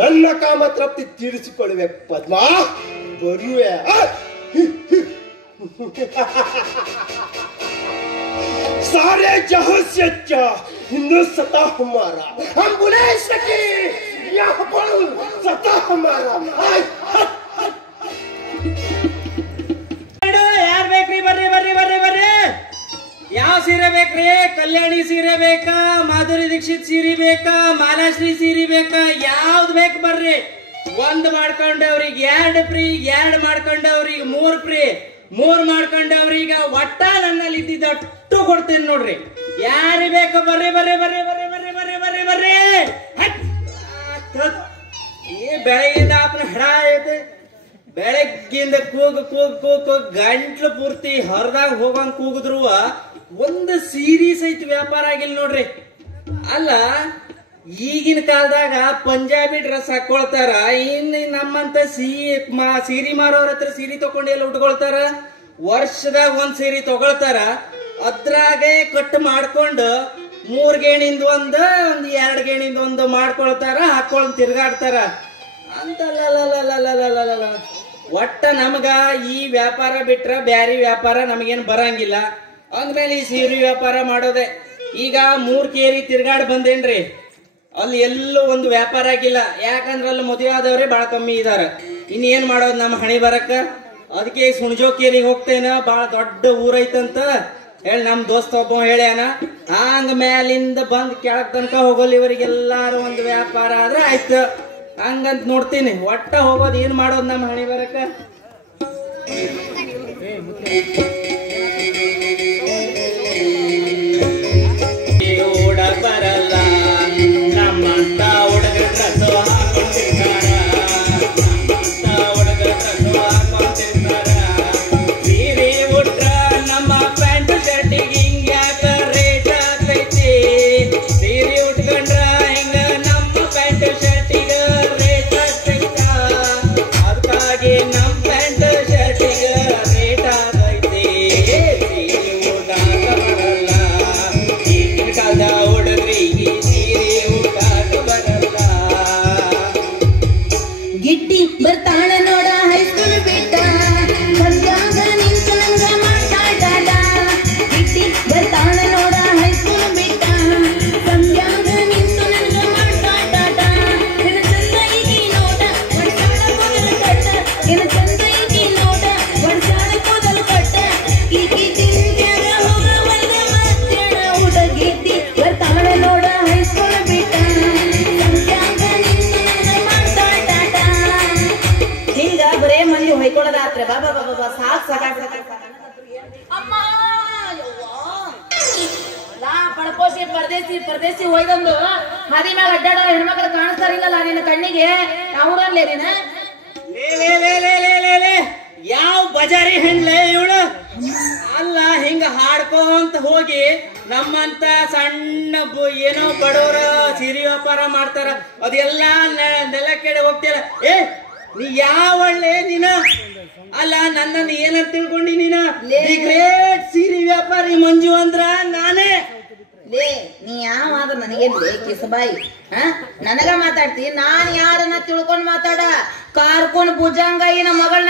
ನನ್ನ ಕಾಮ ತೃಪ್ತಿ ತೀರಿಸಿಕೊಳ್ಳುವೆ. ಪದ್ಮ ಬರುವೆ. सारे जहां से अच्छा हिंदू सता हमारा, हम बुला सके यहाँ पर सता हमारा. ಯಾರ್ ಬೇಕ್ರಿ? ಬರ್ರಿ ಬರ್ರಿ ಬರ್ರಿ ಬರ್ರಿ. ಯಾವ ಸೀರೆ ಬೇಕ್ರಿ? ಕಲ್ಯಾಣಿ ಸೀರೆ ಬೇಕಾ? ಮಾಧುರಿ ದೀಕ್ಷಿತ್ ಸೀರೆ ಬೇಕಾ? ಮಾಲಾಶ್ರೀ ಸೀರೆ ಬೇಕಾ? ಯಾವ್ದು ಬೇಕು ಬರ್ರಿ. ಒಂದ್ ಮಾಡ್ಕೊಂಡವ್ರಿಗೆ 2 ಫ್ರೀ, 2 ಮಾಡ್ಕೊಂಡವ್ರಿಗೆ 3 ಫ್ರೀ, 3 ಮಾಡ್ಕೊಂಡವ್ರಿಗೆ ಒಟ್ಟ ನನ್ನಲ್ಲಿ ಇದ್ದಿದ್ದಟ್ಟು ಕೊಡ್ತೇನೆ ನೋಡ್ರಿ. ಯಾರಿ ಬೇಕು ಬರ್ರಿ ಬರ್ರಿ ಬರ್ರಿ ಬರ್ರಿ ಬರ್ರಿ ಬರ್ರಿ ಬರ್ರಿ ಬರ್ರಿ. ಈ ಬೆಳಗಿಂದ ಅಪ್ಪನ ಹಡ ಐತೆ. ಬೆಳಗ್ಗಿಂದ ಕೂಗು ಕೂಗು ಕೂಗು ಗಂಟ್ಲು ಪೂರ್ತಿ ಹೊರದಾಗ ಹೋಗಂಗ್ ಕೂಗುದ್ರು ಒಂದು ಸೀರೀಸ್ ಐತಿ ವ್ಯಾಪಾರ ಆಗಿಲ್ಲ ನೋಡ್ರಿ. ಅಲ್ಲ, ಈಗಿನ ಕಾಲದಾಗ ಪಂಜಾಬಿ ಡ್ರೆಸ್ ಹಾಕೊಳ್ತಾರ, ಇನ್ನು ನಮ್ಮಂತ ಸೀರೆ ಮಾರೋರ ಹತ್ರ ಸೀರೆ ತಗೊಂಡು ಎಲ್ಲ ಉಟ್ಕೊಳ್ತಾರ. ವರ್ಷದಾಗ ಒಂದ್ ಸೀರೆ ತಗೊಳ್ತಾರ, ಅದ್ರಾಗೆ ಕಟ್ ಮಾಡ್ಕೊಂಡು 3 ಗೇಣಿಂದ ಒಂದು 2 ಗೇಣಿಂದ ಒಂದು ಮಾಡ್ಕೊಳ್ತಾರ, ಹಾಕೊಂಡ್ ತಿರ್ಗಾಡ್ತಾರ ಅಂತಲ್ಲ. ಒಟ್ಟ ನಮಗ ಈ ವ್ಯಾಪಾರ ಬಿಟ್ರ ಬ್ಯಾರಿ ವ್ಯಾಪಾರ ನಮಗೇನು ಬರಂಗಿಲ್ಲ. ಅಂದ್ಮೇಲೆ ಈ ಸೀರೆ ವ್ಯಾಪಾರ ಮಾಡೋದೆ. ಈಗ 3 ಕೇರಿ ತಿರ್ಗಾಡ್ ಬಂದೇನ್ರಿ, ಅಲ್ಲಿ ಎಲ್ಲೂ ಒಂದು ವ್ಯಾಪಾರ ಆಗಿಲ್ಲ. ಯಾಕಂದ್ರ ಅಲ್ಲಿ ಮದುವೆ ಆದವ್ರೆ ಬಾಳ ಕಮ್ಮಿ ಇದಾರ. ಇನ್ನೇನ್ ಮಾಡೋದು ನಮ್ಮ ಹಣಿ ಬರಕ್ಕ. ಅದಕ್ಕೆ ಸುಣಜೋಕೇರಿಗೆ ಹೋಗ್ತೇನ, ಬಾಳ ದೊಡ್ಡ ಊರೈತಂತ ಹೇಳಿ ನಮ್ ದೋಸ್ತ ಒಬ್ಬ ಹೇಳ್ಯಾನ. ಹಂಗ ಮ್ಯಾಲಿಂದ ಬಂದ್ ಕೆಳಗ್ ತನಕ ಹೋಗೋಲ್ ಇವರಿಗೆಲ್ಲಾರು ಒಂದು ವ್ಯಾಪಾರ ಆದ್ರೆ ಆಯ್ತು ಹಂಗಂತ ನೋಡ್ತೀನಿ. ಒಟ್ಟ ಹೋಗೋದು ಏನ್ ಮಾಡೋದು ನಮ್ಮ ಹಣಿ ಬರಕ್ಕ. ಓಡ ಬರಲ್ಲ ನಮ್ಮಂತ ಹುಡುಗರ ಡ್ರೆಸ್ ಹಾಕೊಂಡಿರ್ತಾರ, ನಮ್ಮಂತ ಹುಡುಗರ ಡ್ರೆಸ್ ಹಾಕೊಂಡಿರ್ತಾರ. ಸೀರೆ ಉಟ್ರ ನಮ್ಮ ಪ್ಯಾಂಟ್ ಶರ್ಟಿಗೆ ಹಿಂಗ್ಯಾಕ ರೇಟ್ ಆಗ್ತೈತಿ? ಸೀರೆ ಉಟ್ಕೊಂಡ್ರ ಹಿಂಗ ನಮ್ಮ ಪ್ಯಾಂಟ್ ಶರ್ಟಿಗ ರೇಟ್ ಆಗ್ತೈತ? ಅದಕ್ಕಾಗಿ ನಮ್ಮ ಪ್ಯಾಂಟ್ ಶರ್ಟಿಗ ರೇಟ್ ಆಗೈತಿ. ಸೀರೆ ಉಡಾಕ ಬರಲ್ಲ ಈಗಿನ ಕಾಲದ ಹುಡುಗರಿಗೆ, ಸೀರೆ ಉಡಾಕ ಬರಲ್ಲ. ಗಿಡ್ಡಿ ಬರ್ತಾಳ ನೋಡ ಹೈಸ್ಕೂಲ್ ಬಿಟ್ಟ, ಸಂಧ್ಯಾಗ ನಿಂತು ನಂಗ ಮಾತಾಡಾಡ. ಗಿಡ್ಡಿ ಬರ್ತಾಳ ನೋಡ ಹೈಸ್ಕೂಲ್ ಬಿಟ್ಟ, ಸಂಧ್ಯಾಗ ನಿಂತು ನಂಗ ಮಾತಾಡಾಡ. ನಿನ್ನ ಚಂದ ಈಗಿ ನೋಡ ಒಡ್ಸಾಳ ಕೂದಲು ಕಟ್ಟ, ನಿನ್ನ ಚಂದ ಈಗಿ ನೋಡ ಒಡ್ಸಾಳ ಕೂದಲು ಕಟ್ಟ. ಈಗಿ ತಿಂದ್ಯಾಗ ಹೋಗವಲ್ದ ಮಧ್ಯಾಹ್ನ ಊಟ. ಗಿಡ್ಡಿ ಬರ್ತಾಳ ನೋಡ ಹೈಸ್ಕೂಲ್ ಬಿಟ್ಟ, ಸಂಧ್ಯಾಗ ನಿಂತು ನಂಗ ಮಾತಾಡಾಡ. ಹಿಂಗ ಬರೇ ಮಂದಿ ಹೊಯ್ಕೊಳ್ಳೋದಾತ್ರೆ ಬಾಬಾ ಬಾಬಾ ಸಾಕಾಗ್ಬಿಡ. ಅಮ್ಮ ಲಾ ಪಡಪೋಸಿ ಪರದೇಸಿ ಪರದೇಸಿ ಹೋಯ್ದಂದು ಹಾದಿ ಮ್ಯಾಲ ಅಡ್ಡಾಡೋ ಹೆಣ್ಮಕ್ಳು ಕಾಣಿಸ್ತಾರಿಲ್ಲಲ್ಲ ನಿನ್ನ ಕಣ್ಣಿಗೆ. ಅವ್ರಲ್ಲೇ ನೀನ ಯಾವ ಬಜಾರಿ ಹೆಣ್ಲೆ ಇವಳು? ಅಲ್ಲ, ಹಿಂಗ ಹಾಡ್ಕೊಂತ ಹೋಗಿ ನಮ್ಮಂತ ಸಣ್ಣ ಏನೋ ಬಡವರ ಸೀರೆ ವ್ಯಾಪಾರ ಮಾಡ್ತಾರ, ಅದೆಲ್ಲ ನೆಲ ಕೆಡೆ ಹೋಗ್ತೀರ. ಏ ನೀ ಯಾವ ಒಳ್ಳೆ ನೀನ? ಅಲ್ಲ, ನನ್ನನ್ನು ಏನಂತ ತಿಳ್ಕೊಂಡಿ ನೀನ? ಗ್ರೇಟ್ ಸೀರೆ ವ್ಯಾಪಾರಿ ಮಂಜು ಅಂದ್ರ ನಾನೇ. ಲೇ ನೀ ಯಾವಾದ್ರೂ ನನಗೇನ್ ಕಿಸಬಾಯಿ ನನಗ ಮಾತಾಡ್ತಿ? ನಾನ್ ಯಾರನ್ನ ತಿಳ್ಕೊಂಡ್ ಮಾತಾಡ? ಕಾರ್ಕೊಂಡ್ ಭುಜಂಗಾಯಿ ನಮ್ಮ ಮಗಳ್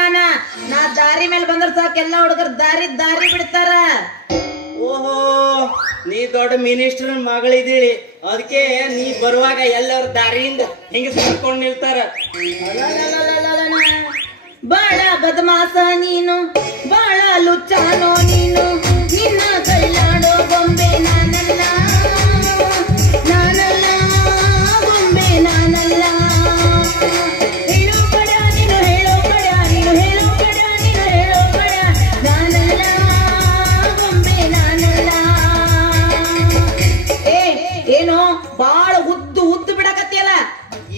ನಾ ದಾರಿ ಮೇಲೆ ಬಂದ್ರ ಸಾಕ ಎಲ್ಲಾ ಹುಡುಗರು ದಾರಿ ದಾರಿ ಬಿಡ್ತಾರ. ಓಹೋ, ನೀ ದೊಡ್ಡ ಮಿನಿಸ್ಟರ್ ಮಗಳಿದ್ದೀರಿ, ಅದಕ್ಕೆ ನೀ ಬರುವಾಗ ಎಲ್ಲರ ದಾರಿಯಿಂದ ಹಿಂಗ ಸರ್ಕೊಂಡ್ ನಿಲ್ತಾರ. ಬಾಳ ಬದಮಾಸ ನೀನು, ಬಾಳ ಲುಚ್ಚಾನೋ ನೀನು, ನಿನ್ನ ಕಳ್ಳಾಡೋ ಗೊಂಬೆ ನಾನಲ್ಲ, ನಾನಲ್ಲ ಗೊಂಬೆ ನಾನಲ್ಲ. ಹೇಳೋ ಕಡ ನೀನು, ಹೇಳೋ ಕಡ ನೀನು, ಹೇಳೋ ಕಡ ನೀನು, ಹೇಳೋ ಕಡ ನಾನಲ್ಲ ಗೊಂಬೆ ನಾನಲ್ಲ. ಏನೋ ಬಾಳ ಉದ್ದು ಉದ್ದು ಬಿಡಕತ್ತಿಯಲ್ಲ?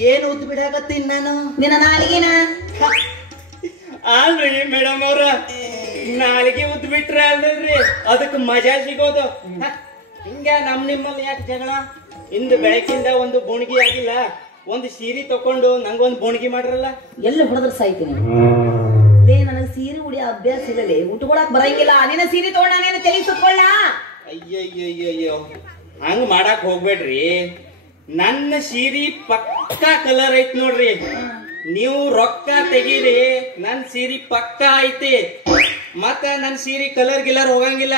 ಏನು ಉದ್ದು ಬಿಡಾಕತ್ತೀನಿ ನಾನು? ನಿನ್ನ ನಾಲಿಗೆನ ಅಲ್ರಿ ಮೇಡಮ್ ಅವ್ರ, ನಾಲಿಗೆ ಉದ್ದು ಬಿಟ್ರೆ ಅಲ್ರಿ ಅದಕ್ಕೆ ಮಜಾ ಸಿಗೋದು. ಹಿಂಗ ನಿಮ್ಮಲ್ಲಿ ಯಾಕೆ ಜಗಳ? ಇಂದು ಬೆಳಕಿಂದ ಒಂದು ಗುಣಿಗೆ ಆಗಿಲ್ಲ, ಒಂದು ಸೀರೆ ತಕೊಂಡು ನಂಗೊಂದು ಬೋಣಿಗೆ ಮಾಡ್ರಲ್ಲ. ಎಲ್ಲ ಹೊಡೆದ್ರೆ ಸಾಯ್ತೀನಿ ಲೇ. ನನಗೆ ಸೀರೆ ಉಡಿ ಅಭ್ಯಾಸ ಇಲ್ಲಲೇ, ಉಟ್ಕೊಳಕ್ ಬರಂಗಿಲ್ಲ. ನೀನ ಸೀರೆ ತಗೊಂಡ ನೀನು ತಲೆ ಸುತ್ಕೊಳ್ಳ. ಅಯ್ಯಯ್ಯಯ್ಯಯ್ಯೋ, ಹಂಗ ಮಾಡಾಕ್ ಹೋಗ್ಬೇಡ್ರಿ. ನನ್ನ ಸೀರೆ ಪಕ್ಕಾ ಕಲರ್ ಐತಿ ನೋಡ್ರಿ. ನೀವು ರೊಕ್ಕ ತೆಗೀರಿ, ನನ್ ಸೀರೆ ಪಕ್ಕಾ ಐತಿ. ಮತ್ತ ನನ್ ಸೀರೆ ಕಲರ್ ಗಿಲರ್ ಹೋಗಂಗಿಲ್ಲ.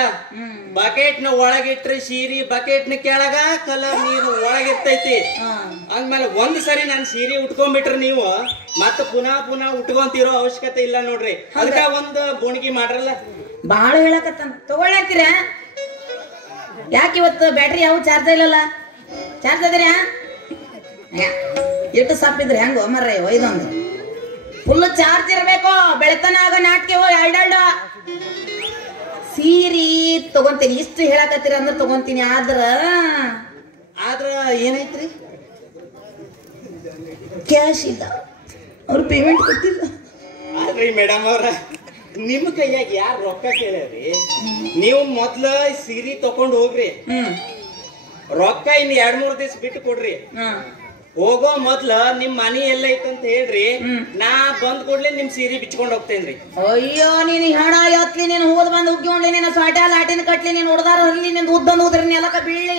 ಬಕೆಟ್ ನ ಒಳಗಿಟ್ರಿ ಸೀರೆ, ಬಕೆಟ್ ನ ಕೆಳಗ ಕಲರ್ ನೀರು ಒಳಗಿರ್ತೈತಿ. ಅಂದ್ಮೇಲೆ ಒಂದ್ ಸರಿ ನನ್ ಸೀರೆ ಉಟ್ಕೊಂಡ್ಬಿಟ್ರಿ ನೀವು ಮತ್ತ ಪುನಃ ಉಟ್ಕೊಂತಿರೋ ಅವಶ್ಯಕತೆ ಇಲ್ಲ ನೋಡ್ರಿ. ಅದಕ್ಕ ಒಂದ್ ಬೋಣಿಗೆ ಮಾಡ್ರಲ್ಲ. ಬಾಳ ಹೇಳಕತ್ತಾನ, ತಗೊಳ್ಳಾಕ್ತೀರ? ಯಾಕೆ ಇವತ್ತು ಬ್ಯಾಟ್ರಿ ಯಾವ ಚಾರ್ಜ್ ಇಲ್ಲಲ್ಲ? ಚಾರ್ಜ್ ಅದ್ರಿ ಎಷ್ಟು ಸಪ್ಪಿದ್ರಿ ಹೆಂಗೋ ಮರ್ರೆ ಒಯ್ದೊಂದು ಫುಲ್ ಚಾರ್ಜ್ ಇರ್ಬೇಕು. ಬೆಳತನ ಆಗ ನಾಟಕ ಎರಡೆರಡ ಸೀರಿ ತಗೊಂತೀನಿ. ಇಷ್ಟು ಹೇಳಕತ್ತೀರ ಅಂದ್ರೆ ತಗೊಂತೀನಿ. ಆದ್ರ ಏನೈತ್ರಿ? ಕ್ಯಾಶ್ ಇಲ್ಲ, ಅವ್ರು ಪೇಮೆಂಟ್ ಕೊಟ್ಟಿಲ್ಲ. ಆದ್ರಿ ಮೇಡಮ್ ಅವ್ರ, ನಿಮ್ ಕೈಯಾಗ ಯಾರು ರೊಕ್ಕ ಕೇಳ್ರಿ? ನೀವು ಮೊದ್ಲ ಸೀರೆ ತಕೊಂಡ್ ಹೋಗ್ರಿ, ರೊಕ್ಕ ಇನ್ 2-3 ದಿವಸ ಬಿಟ್ಟು ಕೊಡ್ರಿ. ಹೋಗೋ ಮೊದ್ಲ ನಿಮ್ ಮನಿ ಎಲ್ಲ ಐತಂತ ಹೇಳ್ರಿ, ನಾ ಬಂದ್ ಕೂಡ್ಲೆ ನಿಮ್ ಸೀರೆ ಬಿಚ್ಕೊಂಡ್ ಹೋಗ್ತೇನ್ರಿ. ಅಯ್ಯೋ ನೀನ್ ಹೆಣ ಎತ್ಲಿ, ನೀನ್ ಹೋದ್ ಬಂದ್ ಉಗ್ಗಿ ನೀನು ಸ್ವಾಟ ಲಾಟಿನ ಕಟ್ಲಿ, ನೀನ್ ಹೊಡ್ದಾರ ಹರ್ಲಿ, ನಿನ್ ಉದ್ದಂದ್ ಉದ್ರಿ ನೆಲಕ ಬೀಳಿ.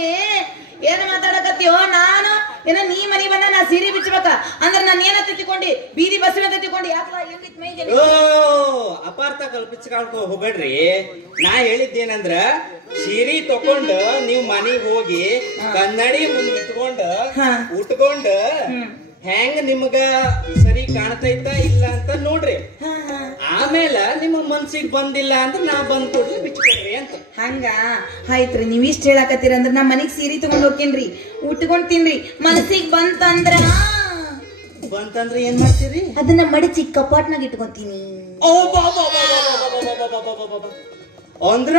ಏನ್ ಮಾತಾಡಕತ್ತೀಯೋ? ನಾನು ಏನೋ ನೀ ಮನಿ ಬಂದ ನಾ ಸೀರೆ ಬಿಚ್ಚಬೇಕ ಅಂದ್ರ ನಾನು ಏನ ತಿಳ್ಕೊಂಡಿ? ಬೀದಿ ಬಸ್ಸಿನ ತಿಳ್ಕೊಂಡಿ? ಯಾಕಲಾ ಹೆಂಗಿತ್ ಮೈಗೆ? ಅಪಾರ್ಥ ಕಲ್ಪಿಸ್ಕೊಳಕ್ ಹೋಗ್ಬೇಡ್ರಿ. ನಾ ಹೇಳಿದ್ದೇನಂದ್ರ, ಸೀರೆ ತಕೊಂಡ್ ನೀವ್ ಮನಿಗ್ ಹೋಗಿ ಕನ್ನಡಿ ಮುಂದ್ ಇಟ್ಕೊಂಡ್ ಉಟ್ಕೊಂಡ್ ಹೆಂಗ್ ನಿಮ್ಗ ಸರಿ ಕಾಣ್ತೈತ ಇಲ್ಲ ಅಂತ ನೋಡ್ರಿ. ಆಮೇಲೆ ನಿಮ್ಮ ಮನ್ಸಿಗೆ ಬಂದಿಲ್ಲ ಅಂದ್ರೆ ನಾ ಬಂದ್ ಕೊಡ್ಲಿ ಬಿಚ್ಕೊಡ್ರಿ ಅಂತ. ಹಂಗ ಆಯ್ತ್ರಿ. ನೀವ್ ಇಷ್ಟ ಹೇಳಕತ್ತೀರ ಅಂದ್ರ ನಮ್ ಮನಿಗ್ ಸೀರೆ ತಗೊಂಡ್ ಹೋಗ್ತೇನ್ರಿ, ಉಟ್ಕೊಂಡ್ ತಿನ್ರಿ. ಮನಸ್ಸಿಗೆ ಬಂತಂದ್ರ ಏನ್ ಮಾಡ್ತೀರಿ? ಅದನ್ನ ಮಡಚಿ ಕಪಾಟ್ನಾಗ ಇಟ್ಕೊಂತೀನಿ. ಅಂದ್ರ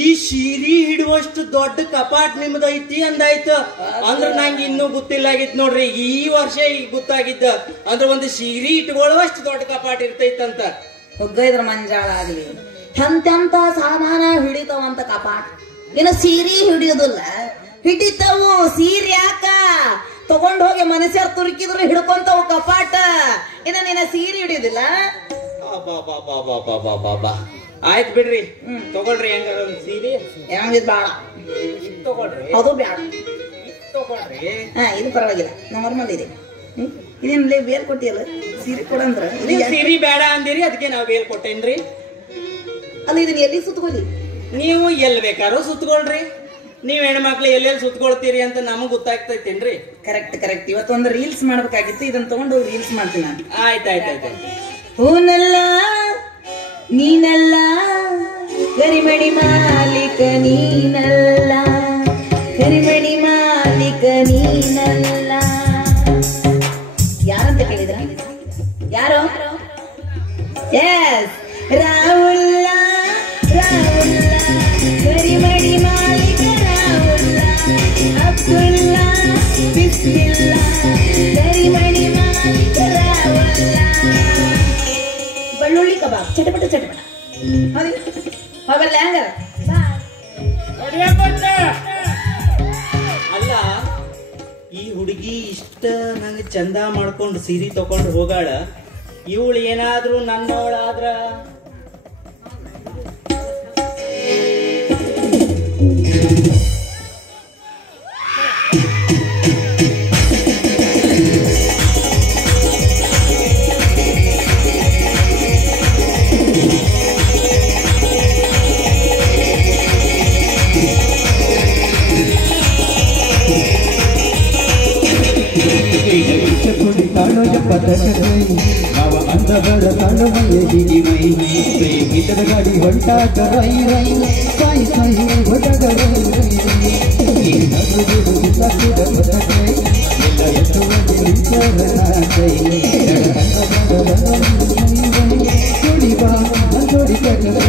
ಈ ಸೀರೆ ಹಿಡುವಷ್ಟು ದೊಡ್ಡ ಕಪಾಟ್ ನಿಮ್ದೈತಿ ಅಂದಾಯ್ತು. ಅಂದ್ರ ನಂಗೆ ಇನ್ನೂ ಗೊತ್ತಿಲ್ಲಾಗಿತ್ ನೋಡ್ರಿ. ಈ ವರ್ಷ ಈಗ ಗೊತ್ತಾಗಿದ್ದ. ಅಂದ್ರ ಒಂದು ಸೀರೆ ಇಟ್ಕೊಳ್ಳುವಷ್ಟು ದೊಡ್ಡ ಕಪಾಟ್ ಇರ್ತೈತಂತ. ಹೊಗ್ಗೈದ್ರ ಮಂಜಾಳ ಆಗ್ಲಿ, ಎಂತೆಂತ ಸಾಮಾನ ಹಿಡಿತಾವಂತ ಕಪಾಟ್. ಇನ್ನು ಸೀರೆ ಹಿಡಿಯೋದಿಲ್ಲ, ಹಿಡಿತಾವು. ಸೀರೆ ಯಾಕ ತಗೊಂಡ್ ಹೋಗಿ ಮನುಷ್ಯರ್ ತುರುಕಿದ್ರು ಹಿಡ್ಕೊಂತಾವು ಕಪಾಟ. ಇನ್ನ ನಿನ್ನ ಸೀರೆ ಹಿಡಿಯೋದಿಲ್ಲ. ಆಯ್ತು ಬಿಡ್ರಿ, ತಗೊಳ್ರಿ. ಹೆಂಗಾರ ಒಂದ್ ಸೀರೆ ಹೆಂಗಿದ್ ಬಾಳ ತಗೊಳ್ರಿ. ಅದು ಬ್ಯಾಡ ತಗೊಳ್ರಿ. ಇದು ಪರವಾಗಿಲ್ಲ, ನಾರ್ಮಲ್ ಇದೆ. ಇದೇನಲ್ಲೇ ಬೇಲ್ ಕೊಟ್ಟಿಯಲ್ಲ ಸೀರೆ ಕೊಡಂದ್ರ? ಸೀರೆ ಬೇಡ ಅಂದಿರಿ, ಅದಕ್ಕೆ ನಾವ್ ಬೇಲ್ ಕೊಟ್ಟೇನ್ರಿ. ಅಲ್ಲ ಇದನ್ನ ಎಲ್ಲಿ ಸುತ್ತಕೊಳ್ಳಿ? ನೀವು ಎಲ್ಲಿ ಬೇಕಾದ್ರೂ ಸುತ್ತಕೊಳ್ರಿ. ನೀವ್ ಹೆಣ್ಮಕ್ಳು ಎಲ್ಲೆಲ್ಲಿ ಸುತ್ತಕೊಳ್ತೀರಿ ಅಂತ ನಮಗ್ ಗೊತ್ತಾಗ್ತೈತೇನ್ರಿ? ಕರೆಕ್ಟ್. ಇವತ್ತೊಂದು ರೀಲ್ಸ್ ಮಾಡ್ಬೇಕಾಗಿತ್ತು, ಇದನ್ನ ತಗೊಂಡು ರೀಲ್ಸ್ ಮಾಡ್ತೀನಿ ನಾನು. ಆಯ್ತಾಯ್ತಾಯ್ತು. ಹೂನಲ್ಲ ನೀನಲ್ಲ, ಕರಿಮಣಿ ಮಾಲೀಕ ನೀನಲ್ಲ, ಕರಿಮಣಿ ಮಾಲೀಕ ನೀನಲ್ಲ. ಯಾರಂತ ಕೇಳಿದ್ರ? ಯಾರು? ಎಸ್, ರಾಹುಲ್ಲ ಕರಿಮಣಿ ಮಾಲೀಕ ರಾಹುಲ್ಲ, ಅಬ್ದುಲ್ಲ ಬಿಸ್ಮಿಲ್ಲ, ಕರಿಮಣಿ ಮಾಲೀಕ ರಾಹುಲ್ಲ. ಬೆಳ್ಳುಳ್ಳಿ ಕಬಾಬ್ ಚಟಪಟ ಹೋಗಲ್ಲ ಹಂಗ. ಅಲ್ಲ, ಈ ಹುಡುಗಿ ಇಷ್ಟ ನಂಗೆ ಚಂದ ಮಾಡ್ಕೊಂಡು ಸೀರೆ ತಕೊಂಡು ಹೋಗಾಳ. ಇವಳು ಏನಾದ್ರೂ ನನ್ನವಳಾದ್ರ ತಾಣೋ ಎಪ್ಪತ್ತೈ ಅವ ಅಂದಗಳ ತಾಣವಯ್ಯ ಹಿರಿಮೈ ಪ್ರೇಮಿತದ ಗಾಡಿ ಹೊಂಟಾಗ ರೈ ರೈ ಸಾಯಿ ಸಾಯಿ ಹೊಟ್ಟಗ ರೈ ರೈ ಏನಾದ್ರೂ ಬಿಡುತ್ತಿದ್ದ ಹೊಟ್ಟಗೈ ಎಲ್ಲ ಎತ್ತುವಂತೆ ವಿಚಾರನಾಗೈ ಜೋಡಿ ಬಾ ಜೋಡಿ ಕಟ್ಟಗೈ.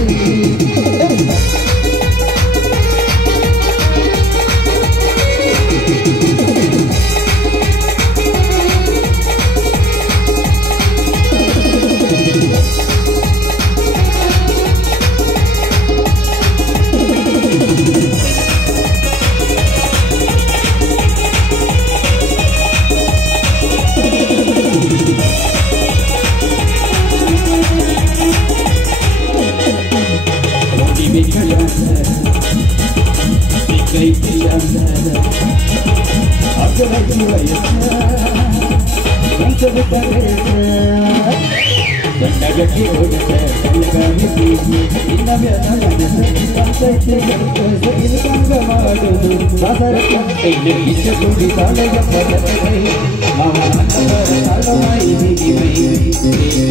ಗಟ್ಟಿ ಹೋಗುತ್ತೆ ಮಾಡುವುದು ಸಾದರ ಇಷ್ಟ ಕೂಡಿ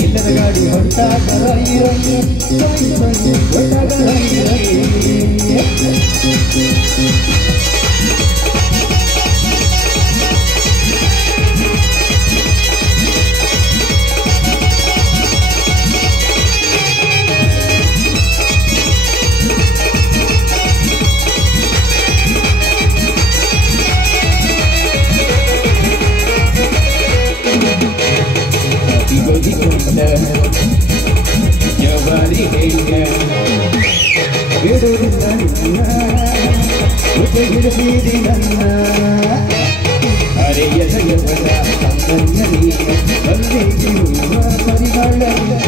ಇಲ್ಲದ ಗಾಡಿ ಹೊಂಟಾಗ ಜವಾರಿ ಬಿಡುವುದು ಹಿಡಿಸಿದಿ ನನ್ನ ಅರೆಯದ ಪರಿಮಳ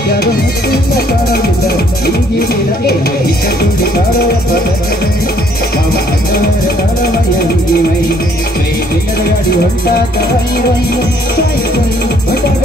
ಯಾರು ಮುತ್ತಿಲ್ಲ ಕಾಣಲಿಲ್ಲ ಹೀಗಿನ ಇಷ್ಟುಂಡಿ ಕಾಡೋ ಮಾಮ ಕಾಲಮಯ ಮೈ ಪ್ರೇಮಿಲ್ಲದ ಗಾಡಿ ಹೊಂಟಾತ ಹೊಂಟಾಗ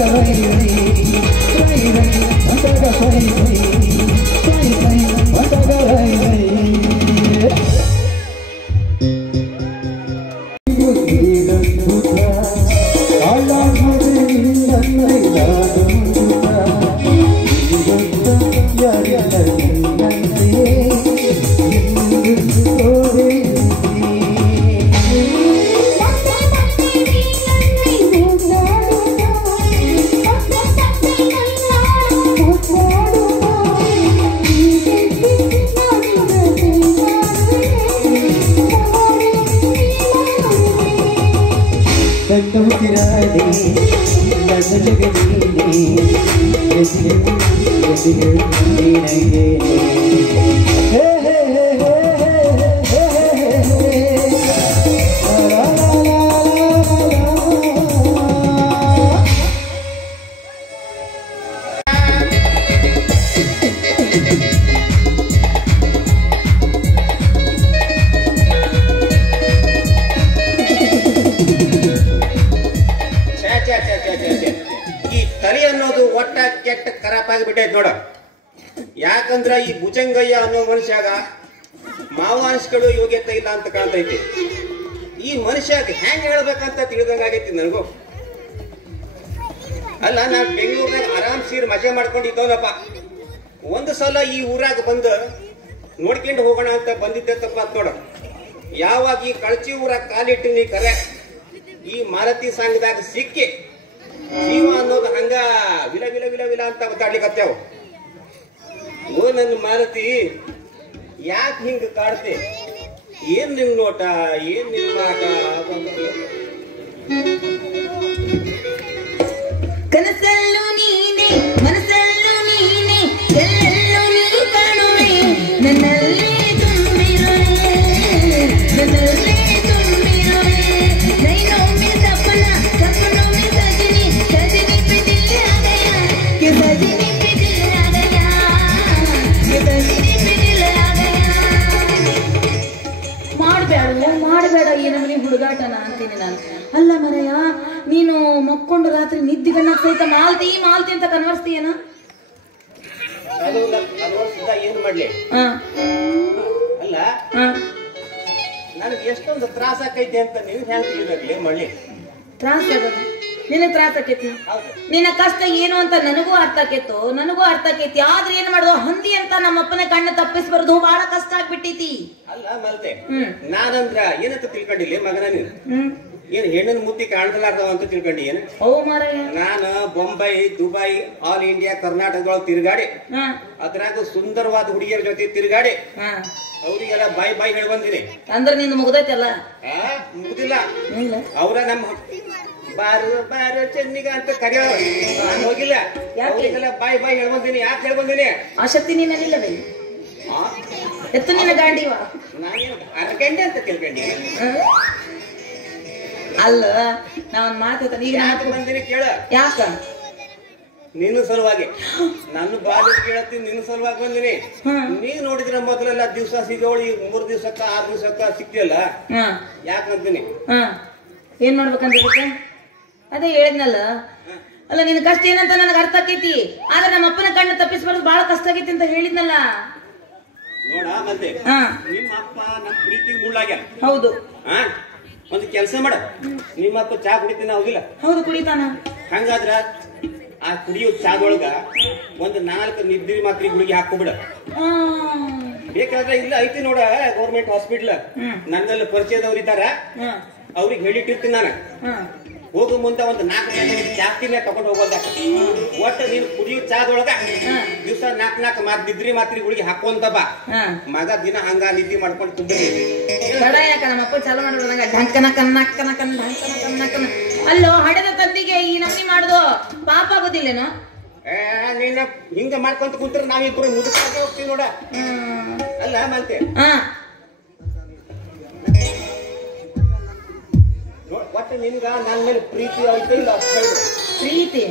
ಈ ತಲೆ ಅನ್ನೋದು ಒಟ್ಟ ಕೆಟ್ಟ ಖರಾಬಾಗಿ ಬಿಟ್ಟೈತ್ ನೋಡ. ಯಾಕಂದ್ರ ಈ ಭುಜಂಗಯ್ಯ ಅನ್ನೋ ಮನುಷ್ಯಾಗ ಮಾವ ಅನ್ಸ್ಕೊಳ್ಳೋ ಯೋಗ್ಯತೆ ಇಲ್ಲ ಅಂತ ಕಾಣ್ತೈತಿ. ಈ ಮನುಷ್ಯಾಗ ಹೆಂಗ್ ಹೇಳ್ಬೇಕಂತ ತಿಳಿದಂಗಾಗೈತಿ ನನಗೂ. ಅಲ್ಲ, ನಾನ್ ಬೆಂಗಳೂರಿನಾಗ ಆರಾಮ್ ಸೀರ್ ಮಜಾ ಮಾಡ್ಕೊಂಡಿದ್ದವನಪ್ಪ. ಒಂದು ಸಲ ಈ ಊರಾಗ ಬಂದು ನೋಡ್ಕೊಂಡು ಹೋಗೋಣ ಅಂತ ಬಂದಿದ್ದೆ ತಪ್ಪ ನೋಡ. ಯಾವಾಗ ಈ ಕಳಚಿ ಊರಾಗ ಕಾಲಿಟ್ಟಿನಿ ಕರೆ ಈ ಮಾರುತಿ ಸಂಘದಾಗ ಸಿಕ್ಕಿ ಜೀವ ಅನ್ನೋದು ಹಂಗ ವಿಲ ವಿಲ ವಿಲ ವಿಲ ಅಂತ ಒತ್ತಾಡ್ಲಿಕ್ಕತ್ತೇವು. ಓ ನನ್ನ ಮಾರುತಿ, ಯಾಕೆ ಹಿಂಗ ಕಾಡ್ತೆ? ಏನ್ ನಿನ್ ನೋಟ, ಏನ್ ನಿನ್ ಮಾಟ? ಕನಸಲ್ಲೂ ನೀನೆ, ಮನಸ್ಸಲ್ಲೂ ನೀನೆ, ಎಲ್ಲೆಲ್ಲೂ ನೀ ಕಾಣುವೆ, ನನ್ನಲ್ಲೇ ತುಂಬಿರುವೆ, ನನ್ನಲ್ಲೇ ತುಂಬಿರುವೆ. ನೈನೊಮ್ಮೆ ಸಪನ, ಸಪನೊಮ್ಮೆ ಸಜನಿ, ಸಜನಿ ಪೆ ದಿಲ್ ಆ ಗಯಾ, ಕೆ ಸಜನಿ ಪೆ ದಿಲ್ ಆ ಗಯಾ, ಕೆ ಸಜನಿ ಪೆ ದಿಲ್ ಆ ಗಯಾ. ಮಾಡಬೇಡ ಏನಂದ್ರೆ ಹುಡುಗಾಟನ ಅಂತೀನಿ ನಾನು. ಅಲ್ಲ ಮರಯ್ಯ, ನೀನು ಮಕ್ಕೊಂಡು ರಾತ್ರಿ ನಿದ್ದಿಗಣ್ಣ ಸಹಿತ ಮಾಲ್ತಿ ಮಾಲ್ತಿ ಅಂತ ಕನ್ವರ್ಸ್ತೀಯನ? ಏನ್ ಮಾಡ್ಲಿ? ಅಲ್ಲ, ನನಗೆ ಎಷ್ಟೊಂದು ತ್ರಾಸ ಆಕೈತಿ ಅಂತ ನೀವು ಹೆಂಗ್ ತಿಳಿಬೇಕ್ಲಿ? ಮಾಡ್ಲಿ ತ್ರಾಸ ಆಗೋದು ನಿನಗ್ ತ್ರಾಸ ಆಕೈತಿ. ನಿನ್ನ ಕಷ್ಟ ಏನು ಅಂತ ನನಗೂ ಅರ್ಥ ಆಕೈತು, ನನಗೂ ಅರ್ಥ ಆಕೈತಿ. ಆದ್ರೆ ಏನ್ ಮಾಡೋದು, ಹಂದಿ ಅಂತ ನಮ್ಮಪ್ಪನ ಕಣ್ಣ ತಪ್ಪಿಸ್ಬಾರ್ದು, ಬಹಳ ಕಷ್ಟ ಆಗ್ಬಿಟ್ಟೈತಿ. ಅಲ್ಲ ಮಲ್ತೆ, ನಾನಂದ್ರ ಏನಂತ ತಿಳ್ಕೊಂಡಿಲ್ಲ ಮಗನ? ನೀನು ಏನ್ ಹೆಣ್ಣನ್ ಮುತ್ತಿ ಕಾಣ್ಸಲಾರ್ದವ ಅಂತ ತಿಳ್ಕೊಂಡಿ ಏನು? ನಾನು ಬೊಂಬೈ, ದುಬೈ, ಆಲ್ ಇಂಡಿಯಾ, ಕರ್ನಾಟಕದೊಳಗೆ ತಿರುಗಾಡಿ, ಅದ್ರಾಗ ಸುಂದರವಾದ ಹುಡುಗಿಯರ ಜೊತೆ ತಿರುಗಾಡಿ ಅವ್ರಿಗೆಲ್ಲ ಬಾಯ್ ಬಾಯ್ ಹೇಳಿ ಬಂದಿನಿ. ಅಂದ್ರೆ ನಿಂದು ಮುಗ್ದೈತಲ್ಲ? ಮುಗ್ದಿಲ್ಲ. ಅವ್ರ ನಮ್ಮ ಬಾರು ಬಾರು ಚೆನ್ನಿಗ ಅಂತ ಕರೆಯೋ ನಾನು ಹೋಗಿಲ್ಲ. ಅವ್ರಿಗೆಲ್ಲ ಬಾಯ್ ಬಾಯ್ ಹೇಳಿ ಬಂದಿನಿ. ಯಾಕೆ ಹೇಳಿ ಬಂದಿನಿ? ಆ ಶಕ್ತಿ ನೀನಲ್ಲಿಲ್ಲವೇ? ಎತ್ತು ನಿನ್ನ ಗಾಂಡಿವ? ನಾನೇನು ಅರ್ಗಂಡೆ ಅಂತ ತಿಳ್ಕೊಂಡಿ? ಅಲ್ಲ, ನಾವೊಂದ್ ಮಾತಾಡ್ತಾನೆ ಈಗ. ಯಾಕೆ ಬಂದಿನಿ ಕೇಳ? ಯಾಕ? ನಿನ್ನ ಸಲುವಾಗಿ. ನನ್ನ ಬಾಲ್ಯ ಕೇಳತ್ತೀನಿ, ನಿನ್ನ ಸಲುವಾಗಿ ಬಂದಿನಿ. ನೀವ್ ನೋಡಿದ್ರೆ ಮೊದಲೆಲ್ಲ ದಿವ್ಸ ಸಿಗೋಳಿ 3 ದಿವ್ಸಕ್ಕ 6 ದಿವ್ಸಕ್ಕ ಸಿಕ್ತಿಯಲ್ಲ, ಯಾಕಂತೀನಿ ಏನ್ ಮಾಡ್ಬೇಕಂತ ಇದಕ್ಕೆ? ಅದೇ ಹೇಳಿದ್ನಲ್ಲ, ಅಲ್ಲ ನಿನ್ ಕಷ್ಟ ಏನಂತ ನನಗೆ ಅರ್ಥ ಆಕೈತಿ. ಆದ್ರೆ ನಮ್ಮ ಅಪ್ಪನ ಕಣ್ಣು ತಪ್ಪಿಸ್ಬಾರ್ದು ಬಹಳ ಕಷ್ಟ ಆಗೈತಿ ಅಂತ ಹೇಳಿದ್ನಲ್ಲ. ನೋಡ ಮತ್ತೆ ಹಾ ನಿಮ್ಮ ಅಪ್ಪ ನಮ್ಮ ಪ್ರೀತಿಗೆ ಮುಳ್ಳಾಗ್ಯಾರ. ಹೌದು. ಹಾ ಒಂದು ಕೆಲಸ ಮಾಡ, ನಿಮ್ಮ ಅಪ್ಪ ಚಾ ಕುಡಿತಾನ ಹೌದಿಲ್ಲ? ಹೌದು, ಕುಡಿತಾನ. ಹಂಗಾದ್ರ ಆ ಕುಡಿಯೋ ಚಾದೊಳಗ ಒಂದು 4 ನಿದ್ರಿ ಮಾತ್ರಿ ಗುಳಿಗೆ ಹಾಕೋಬಿಡ. ಬೇಕಾದ್ರೆ ಇಲ್ಲ ಐತಿ ನೋಡ ಗೌರ್ಮೆಂಟ್ ಹಾಸ್ಪಿಟ್ಲ್, ನನ್ನಲ್ಲಿ ಪರಿಚಯದವ್ರು ಇದ್ದಾರ, ಅವ್ರಿಗೆ ಹೇಳಿಟ್ಟಿರ್ತೀನಿ ನಾನು. ಹೋಗೋ ಮುಂದೆ ಒಂದು 4 ಜಾಸ್ತಿನೇ ತಗೊಂಡು ಹೋಗೋದ. ಒಟ್ಟು ನೀನು ಕುಡಿಯೋ ಚಾದೊಳಗ ದಿವಸ 4 ನಿದ್ರಿ ಮಾತ್ರಿ ಗುಳಿಗೆ ಹಾಕೊಂತ ಬಾ. ಮಗ ದಿನ ಹಂಗ ನಿದ್ದೆ ಮಾಡ್ಕೊಂಡು ತುಂಬಿರಿ. ಯಾಕ ನಮ್ಮಪ್ಪ ಚಾಲು ಮಾಡ್ಬಿಡಂಗ ಢಂಕನ ಕನ್ನಕ್ಕನ ಕನ್ನ ಢಂಕನ ಕನ್ನಕ್ಕನ. ಅಲ್ಲೋ ಹಡೆದ ತಂದಿಗೆ ಈ ನಮ್ನಿ ಮಾಡುದು ಪಾಪ ಆಗೋದಿಲ್ಲೇನೋ? ನೀನ ಹಿಂಗ ಮಾಡ್ಕೊಂತ ಕುಂತ್ರ ನಾವಿಬ್ರು ಮುದುಕಾಗ ಹೋಗ್ತೀವಿ ನೋಡ. ಅಲ್ಲ ಮತ್ತೆ ಒಟ್ಟು ನಿನ್ಗ ನನ್ನ ಮೇಲೆ ಪ್ರೀತಿ ಐತೆ ಇಲ್ಲ? ಪ್ರೀತಿ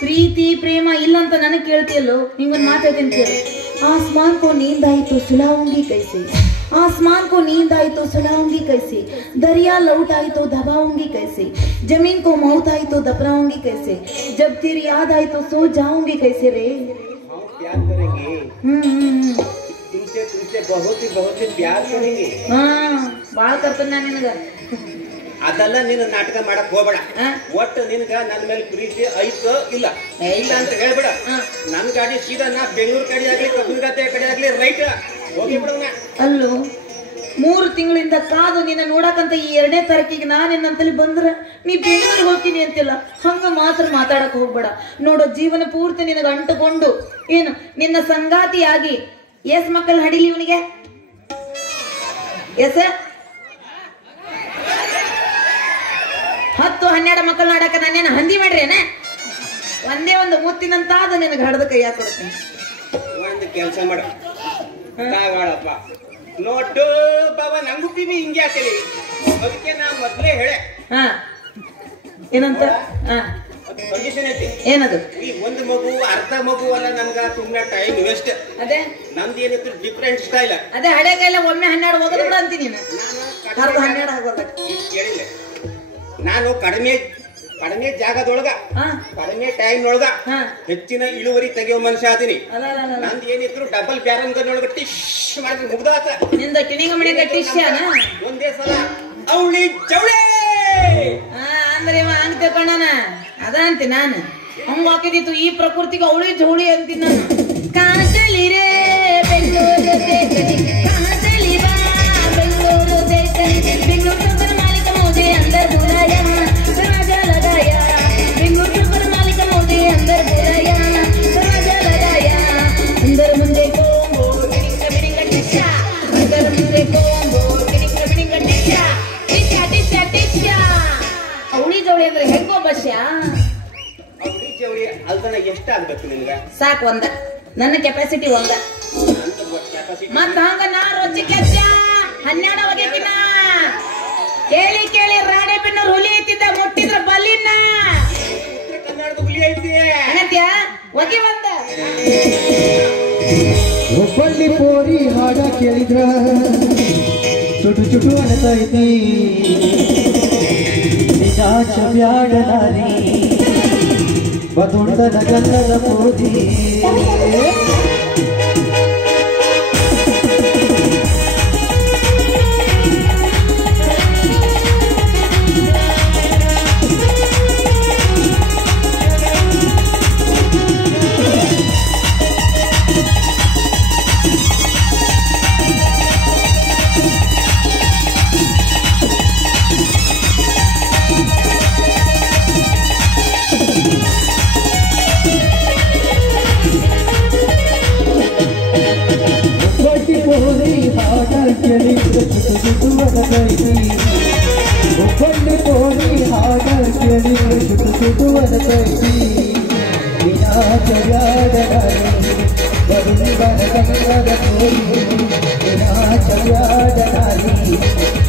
ಪ್ರೀತಿ ಪ್ರೇಮ ಇಲ್ಲ ಅಂತ ನನಗೆ ಕೇಳ್ತಿಯಲ್ಲೋ? ನಿಂಗೊಂದು ಮಾತು ಹೇಳ್ತೀನಿ ಕೇಳು. आसमान को नींद आई तो सुलाऊंगी कैसे, आसमान को नींद आई तो सुलाऊंगी कैसे, दरिया लौट आई तो दबाऊंगी कैसे, जमीन को मौत आई तो दबराऊंगी कैसे, जब तेरी याद आई तो सो जाऊंगी कैसे रे. हम प्यार करेंगे, तुमसे बहुत ही प्यार करेंगे. ಬಾಳ್ ಕರ್ತನ ನಿನಗ. ಅದೆಲ್ಲ ನೀನು ನಾಟಕ ಮಾಡಕ್ ಹೋಗ್ಬೇಡ. ಒಟ್ಟು ನಿನ್ಗ ನನ್ನ ಮೇಲೆ ಪ್ರೀತಿ ಐತೋ ಇಲ್ಲ ಇಲ್ಲ ಅಂತ ಹೇಳ್ಬೇಡ. ನನ್ ಗಾಡಿ ಸೀದಾ ನಾ ಬೆಂಗಳೂರು ಕಡೆ ಆಗ್ಲಿ ಕಬ್ಬುಗತ್ತೆ ಕಡೆ ಆಗ್ಲಿ ರೈಟ್ ಹೋಗಿ ಬಿಡೋಣ. ಅಲ್ಲೋ 3 ತಿಂಗಳಿಂದ ಕಾದು ನಿನ್ನ ನೋಡಕಂತ ಈ 2ನೇ ತಾರೀಕಿಗೆ ನಾನೇನಂತಲ್ಲಿ ಬಂದ್ರ ನೀ ಬೆಂಗಳೂರಿಗೆ ಹೋಗ್ತೀನಿ ಅಂತಿಲ್ಲ. ಹಂಗ ಮಾತ್ರ ಮಾತಾಡಕ್ ಹೋಗ್ಬೇಡ. ನೋಡೋ ಜೀವನ ಪೂರ್ತಿ ನಿನಗ ಅಂಟುಕೊಂಡು ಏನು ನಿನ್ನ ಸಂಗಾತಿಯಾಗಿ ಎಸ್ ಮಕ್ಕಳು ಹಡಿಲಿ ಇವನಿಗೆ? ಎಸ್ 10-12 ಮಕ್ಕಳು ಆಡಕ ನಾನೇನು ಹಂದಿ ಮಾಡ್ರೇನ? ಒಂದೇ ಒಂದು ಮುತ್ತಿನಂತ ಅದು ನಿನಗೆ ಹಡದ ಕೈ ಹಾಕೊಡ್ತೀನಿ. ಒಂದು ಕೆಲಸ ಮಾಡ ಕಾಗಾಡಪ್ಪ ನೋಟು ಬಾಬಾ ನಂಗುತ್ತೀವಿ ಹಿಂಗೆ ಹಾಕಲಿ. ಅದಕ್ಕೆ ನಾ ಮೊದ್ಲೇ ಹೇಳೆ ಏನಂತ ಕಂಡೀಷನ್ ಐತಿ. ಏನದು? ಈ ಒಂದು ಮಗು ಅರ್ಧ ಮಗು ಅಲ್ಲ ನಮ್ಗ ಸುಮ್ನೆ ಟೈಮ್ ವೇಸ್ಟ್. ಅದೇ ನಮ್ದು ಏನಿತ್ತು ಡಿಫ್ರೆಂಟ್ ಸ್ಟೈಲ್. ಅದೇ ಹಳೆ ಕೈಲ ಒಮ್ಮೆ 12 ಹೋಗೋದು ಬಿಡ ಅಂತೀನಿ ನೀನು. 12 ಆಗೋದ ಕೇಳಿಲ್ಲ ನಾನು ಕಡಿಮೆ ಜಾಗದೊಳಗ ಕಡಿಮೆ ಟೈಮ್ ನೊಳಗ ಹೆಚ್ಚಿನ ಇಳುವರಿ ತೆಗೆಯೋ ಮನುಷ್ಯ ಆತೀನಿ. ನಂದು ಏನಿದ್ರು ಡಬಲ್ ಬ್ಯಾರನ್ಗನೊಳಗ ಟಿಶ್ ಮಾಡಿದ್ರೆ ಮುಗ್ದಾತ. ನಿಂದ ಟಿಣಿಗ ಮನೆಗ ಟಿಶ್ಯಾನ ಒಂದೇ ಸಲ ಅವಳಿ ಚೌಳೆ ಅಂದ್ರೆ ಇವ ಹಂಗ ತಿಳ್ಕೊಂಡಾನ. ಅದ ಅಂತಿ ನಾನು ಹಂಗ ಹಾಕಿದಿತ್ತು. ಈ ಪ್ರಕೃತಿಗೆ ಅವಳಿ ಜೌಳಿ ಅಂತೀನಿ ನಾನು. ಕಾಂಚಲಿ ರೇ ಬೆಂಗಳೂರು ದೇಶನಿ, ಕಾಂಚಲಿ ಬಾ ಬೆಂಗಳೂರು ದೇಶನಿ, ಬೆಂಗಳೂರು ಮಾಲೀಕ ಮೋದಿ अंदर बुलाया, दरवाजा लगाया, बेंगलुरु पर मालिक मोदी अंदर बुलाया, दरवाजा लगाया, अंदर मुंडे को बिडिंग टिशा, अंदर मुंडे को बिडिंग टिशा, टिशा टिशा टिशा. ಅವಳಿ ಜೋಳಿ ಅಂದ್ರೆ ಹೆಂಗೋ ಬಸ್ಯಾ? ಅವಳಿ ಜೋಳಿ ಅಲ್ದನ ಎಷ್ಟಾಗಬೇಕು ನಿನಗೆ? ಸಾಕು ಒಂದ. ನನ್ನ ಕೆಪಾಸಿಟಿ ಒಂದ. ಮತ್ತ ಹಂಗ ನಾ ರೊಚ್ಚಿ ಕೆಚ್ಚ 12 ಹೋಗೈತಿನ. ಕೇಳಿ ಕೇಳಿ ರಾಣೆ ಬೆನ್ನೂರು ಹುಲಿ ಐತಿದ್ದ ಮುಟ್ಟಿದ್ರ ಬಲ್ಲಿನ. ಕನ್ನಡದ ಹುಲಿ ಐತಿ ಏನಂತ್ಯ? ಒಗಿ ಬಂದ ಒಬ್ಬಳ್ಳಿ ಪೋರಿ ಹಾಡ ಕೇಳಿದ್ರ ಚುಟು ಚುಟು ಅನತೈತಿ. ನಿಜ ಬ್ಯಾಡ ನಾರಿ ಬದುಂಡದ ಗಲ್ಲದ ಪೋದಿ. ಒಬ್ಬಳ್ಳಿ ಪೋರಿ ಹಾಡ ಕೇಳಿದ್ರೆ ಚುಟು ಚುಟು ಅನತೈತಿ. ವಿನಾಚರ್ಯಾಡ ನಾರಿ ಬದುಂಡದ ಗಲ್ಲದ ಪೋದಿ, ವಿನಾಚರ್ಯಾಡ ನಾರಿ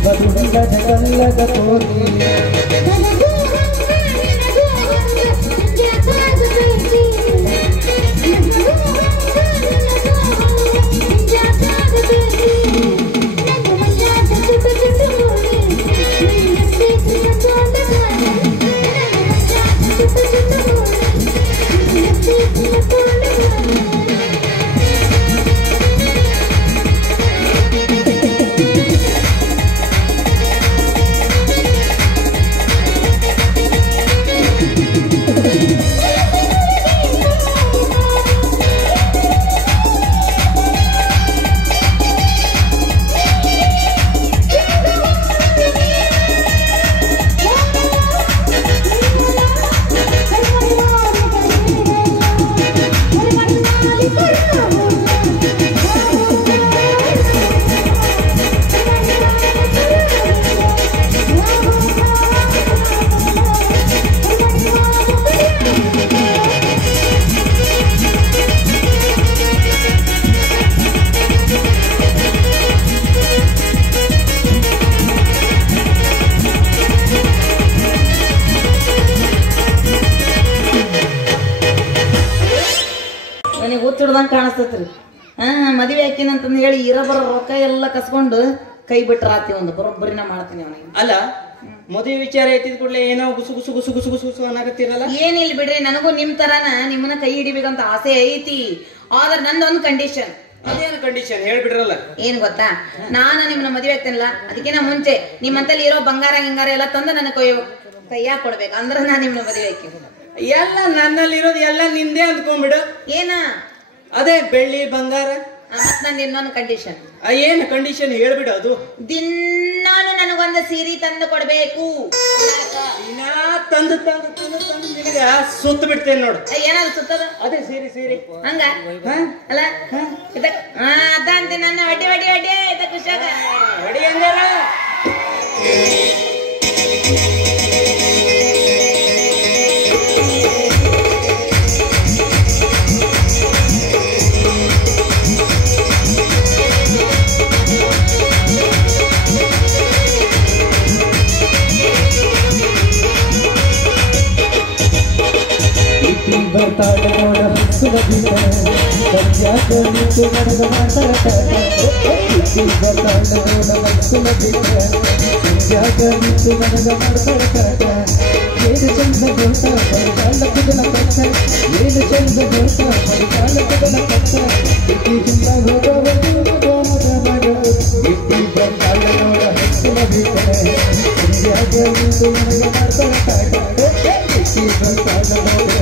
ಬದುಂಡದ ಗಲ್ಲದ ಪೋದಿ. ಹಿಡ್ದಂಗ್ ಕಾಣಿಸ್ತತ್ರಿ. ಮದುವೆ ಹಾಕಿನಂತಂದು ಹೇಳಿ ಇರಬರ ರೊಕ್ಕ ಎಲ್ಲ ಕಸ್ಕೊಂಡು ಕೈ ಬಿಟ್ರ ಆತಿ ಒಂದು ಬರೋಬ್ಬರಿನ ಮಾಡ್ತೀನಿ ಅವನಿಗೆ. ಅಲ್ಲ ಮದುವೆ ವಿಚಾರ ಎತ್ತಿದ ಕೂಡಲೇ ಏನೋ ಗುಸು ಗುಸು ಗುಸು ಗುಸು ಗುಸು ಗುಸು ಅನ್ನಕತ್ತಿರಲ್ಲ. ಏನಿಲ್ಲ ಬಿಡ್ರಿ, ನನಗೂ ನಿಮ್ ತರಾನ ನಿಮ್ಮನ್ನ ಕೈ ಹಿಡಿಬೇಕಂತ ಆಸೆ ಐತಿ. ಆದ್ರೆ ನಂದೊಂದು ಕಂಡೀಷನ್. ಅದೇನು ಕಂಡೀಷನ್ ಹೇಳ್ಬಿಡ್ರಲ್ಲ. ಏನ್ ಗೊತ್ತಾ, ನಾನು ನಿಮ್ಮನ್ನ ಮದುವೆ ಆಗ್ತೇನಲ್ಲ ಅದಕ್ಕಿಂತ ಮುಂಚೆ ನಿಮ್ಮಂತಲ್ಲಿ ಇರೋ ಬಂಗಾರ ಗಿಂಗಾರ ಎಲ್ಲ ತಂದು ನನ್ನ ಕೈಯಾಗ ಕೊಡ್ಬೇಕು, ಅಂದ್ರೆ ನಾನು ನಿಮ್ಮನ್ನ ಮದುವೆ ಹಾಕಿ. ಎಲ್ಲ ನನ್ನಲ್ಲಿರೋದು ಎಲ್ಲ ನಿಂದೆ ಅಂದ್ಕೊಂಡ್ಬಿಡು. ಏನ ಅದೇ ಬೆಳ್ಳಿ ಬಂಗಾರ. ಮತ್ ನಂದು ಇನ್ನೊಂದು ಕಂಡೀಷನ್. ಏನ್ ಕಂಡೀಷನ್ ಹೇಳ್ಬಿಡು. ಅದು ದಿನಾನು ನನಗೊಂದು ಸೀರೆ ತಂದು ಕೊಡ್ಬೇಕು. ತಂದು ತಂದು ತಂದು ತಂದು ನಿನಗ ಸುತ್ತ ಬಿಡ್ತೇನೆ ನೋಡು. ಏನಾದ್ರು ಸುತ್ತದ ಅದೇ ಸೀರೆ ಸೀರೆ ಹಂಗ ಅಲ್ಲ ಅದ ಅಂತ ನನ್ನ ವಡ್ಡಿ ವಡ್ಡಿ ವಡ್ಡಿ ಆಯ್ತ ಖುಷಾಗ ಹೊಡಿ ಹಂಗಾರ. ಬರ್ತಾಳೆ ನೋಡ ಹಸುವ ಗೀತ ಕನ್ಯಾಕ ನಿಂತು ನಡೆದ ಮಾತಾಡ್ತಾಳೆ. ಬರ್ತಾಳೆ ನೋಡ ಹಸುವ ಗೀತ ಕನ್ಯಾಕ ನಿಂತು ನಡೆದ ಮಾತಾಡ್ತಾಳೆ. ಏನು ಚಂದ ಗೋತ ಮರಿಗಾಲ ಕುದಲ ಕಚ್ಚ, ಏನು ಚಂದ ಗೋತ ಮರಿಗಾಲ ಕುದಲ ಕಚ್ಚ. ಇಟ್ಟಿಯಿಂದ ಹೋಗಬಹುದು ಗೋಮದ ಮಗ. ಇಟ್ಟಿ ಬರ್ತಾಳೆ ನೋಡ ಹಸುವ ಗೀತ ಕನ್ಯಾಕ ನಿಂತು ನಡೆದ ಮಾತಾಡ್ತಾಳೆ. ಇಟ್ಟಿ ಬರ್ತಾಳೆ ನೋಡ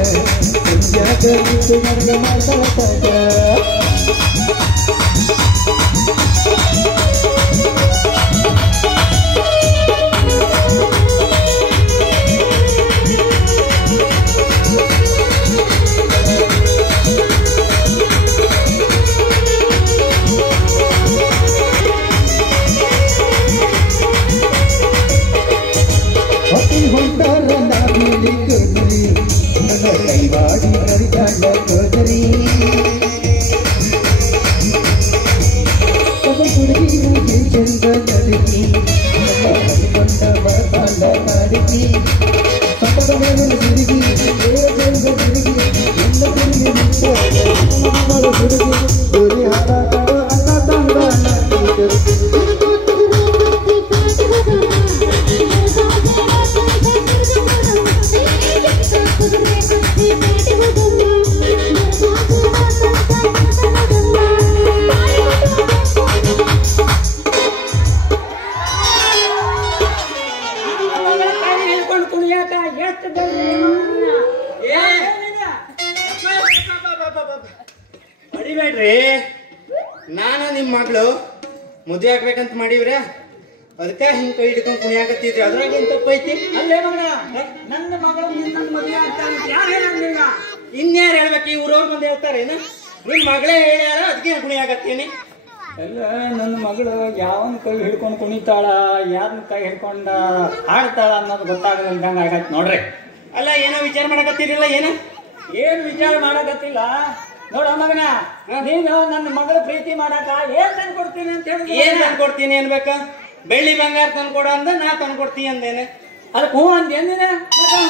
ಯಾಕೆ ನಿಂತು ನನಗ ಮಾತಾಡ್ತಾಳೆ. ಹೊತ್ತಿ ಹೊಂಟಾರ ನಾವಿಲಿ ಕೇಳಿ ನನ್ನ ಕೈವಾಡಿ ನರಿಗಾಳ ಕೋದರಿ. ಹುಡುಗಿ ಹುಡುಗಿ ಚಂದ ನಡಿನಿ ನಮ್ಮ ಹರಿಕೊಂಡ ಬರತಾಳ ನಾಡಿನಿ. ಸಪದ ಮೇಲೆ ಹುಡುಗಿ ಚಂದ ಹುಡುಗಿ ಎಲ್ಲ ಹುಡುಗಿ ಹುಡುಗಿ ಹುಡುಗಿ ಹಾಡ ಅನ್ನ ತಂದ ಹೊಡಿಬೇಡ್ರಿ. ನಾನು ನಿಮ್ಮ ಮಗಳು ಮದುವೆ ಆಗ್ಬೇಕಂತ ಮಾಡಿವ್ರೆ, ಅದಕ್ಕೆ ಹಿಂಗ್ ಕೈ ಹಿಡ್ಕೊಂಡು ಕುಣಿಯಾಕತ್ತಿದ್ರಿ. ಅದ್ರಾಗ ಏನ್ ತಪ್ಪೈತಿ? ಅಲ್ಲೇ ಮಗ ನನ್ನ ಮಗಳು ನಿನ್ನ ಮದುವೆ ಆಗ್ತಾನೆ ಯಾರು ಹೇಳಂಗಿಲ್ಲ. ಇನ್ಯಾರು ಹೇಳ್ಬೇಕು? ಇವ್ರವ್ರ ಬಂದು ಹೇಳ್ತಾರೇನು? ನಿಮ್ ಮಗಳೇ ಹೇಳ್ಯಾರ ಅದಕ್ಕೆ ಕುಣಿಯಾಕತ್ತೀನಿ. ಎಲ್ಲ ನನ್ನ ಮಗಳು ಯಾವನ್ ಕೈ ಹಿಡ್ಕೊಂಡು ಕುಣಿತಾಳ ಯಾರನ್ನ ಕೈ ಹಿಡ್ಕೊಂಡ ಹಾಡ್ತಾಳ ಅನ್ನೋದು ಗೊತ್ತಾಗದಂಗ ಆಗತ್ತೆ ನೋಡ್ರಿ. ಅಲ್ಲ ಏನೋ ವಿಚಾರ ಮಾಡಕತ್ತೀರಿಲ್ಲ? ಏನ್ ವಿಚಾರ ಮಾಡಕತ್ತಿಲ್ಲ ನೋಡ ಮಗನ, ನೀನು ನನ್ನ ಮಗಳ ಪ್ರೀತಿ ಮಾಡಾಕ ಏನ್ ತಂದು ಕೊಡ್ತೀನಿ ಅಂತ ಹೇಳಿ. ಏನ್ ತಂದ್ಕೊಡ್ತೀನಿ ಅನ್ಬೇಕ? ಬೆಳ್ಳಿ ಬಂಗಾರ ತಂದ್ಕೊಡ ಅಂದ, ನಾ ತಂದ್ಕೊಡ್ತೀನಿ ಅಂದೇನೆ. ಅದಕ್ಕೆ ಹೂ ಅಂತ ಏನಿದೆ?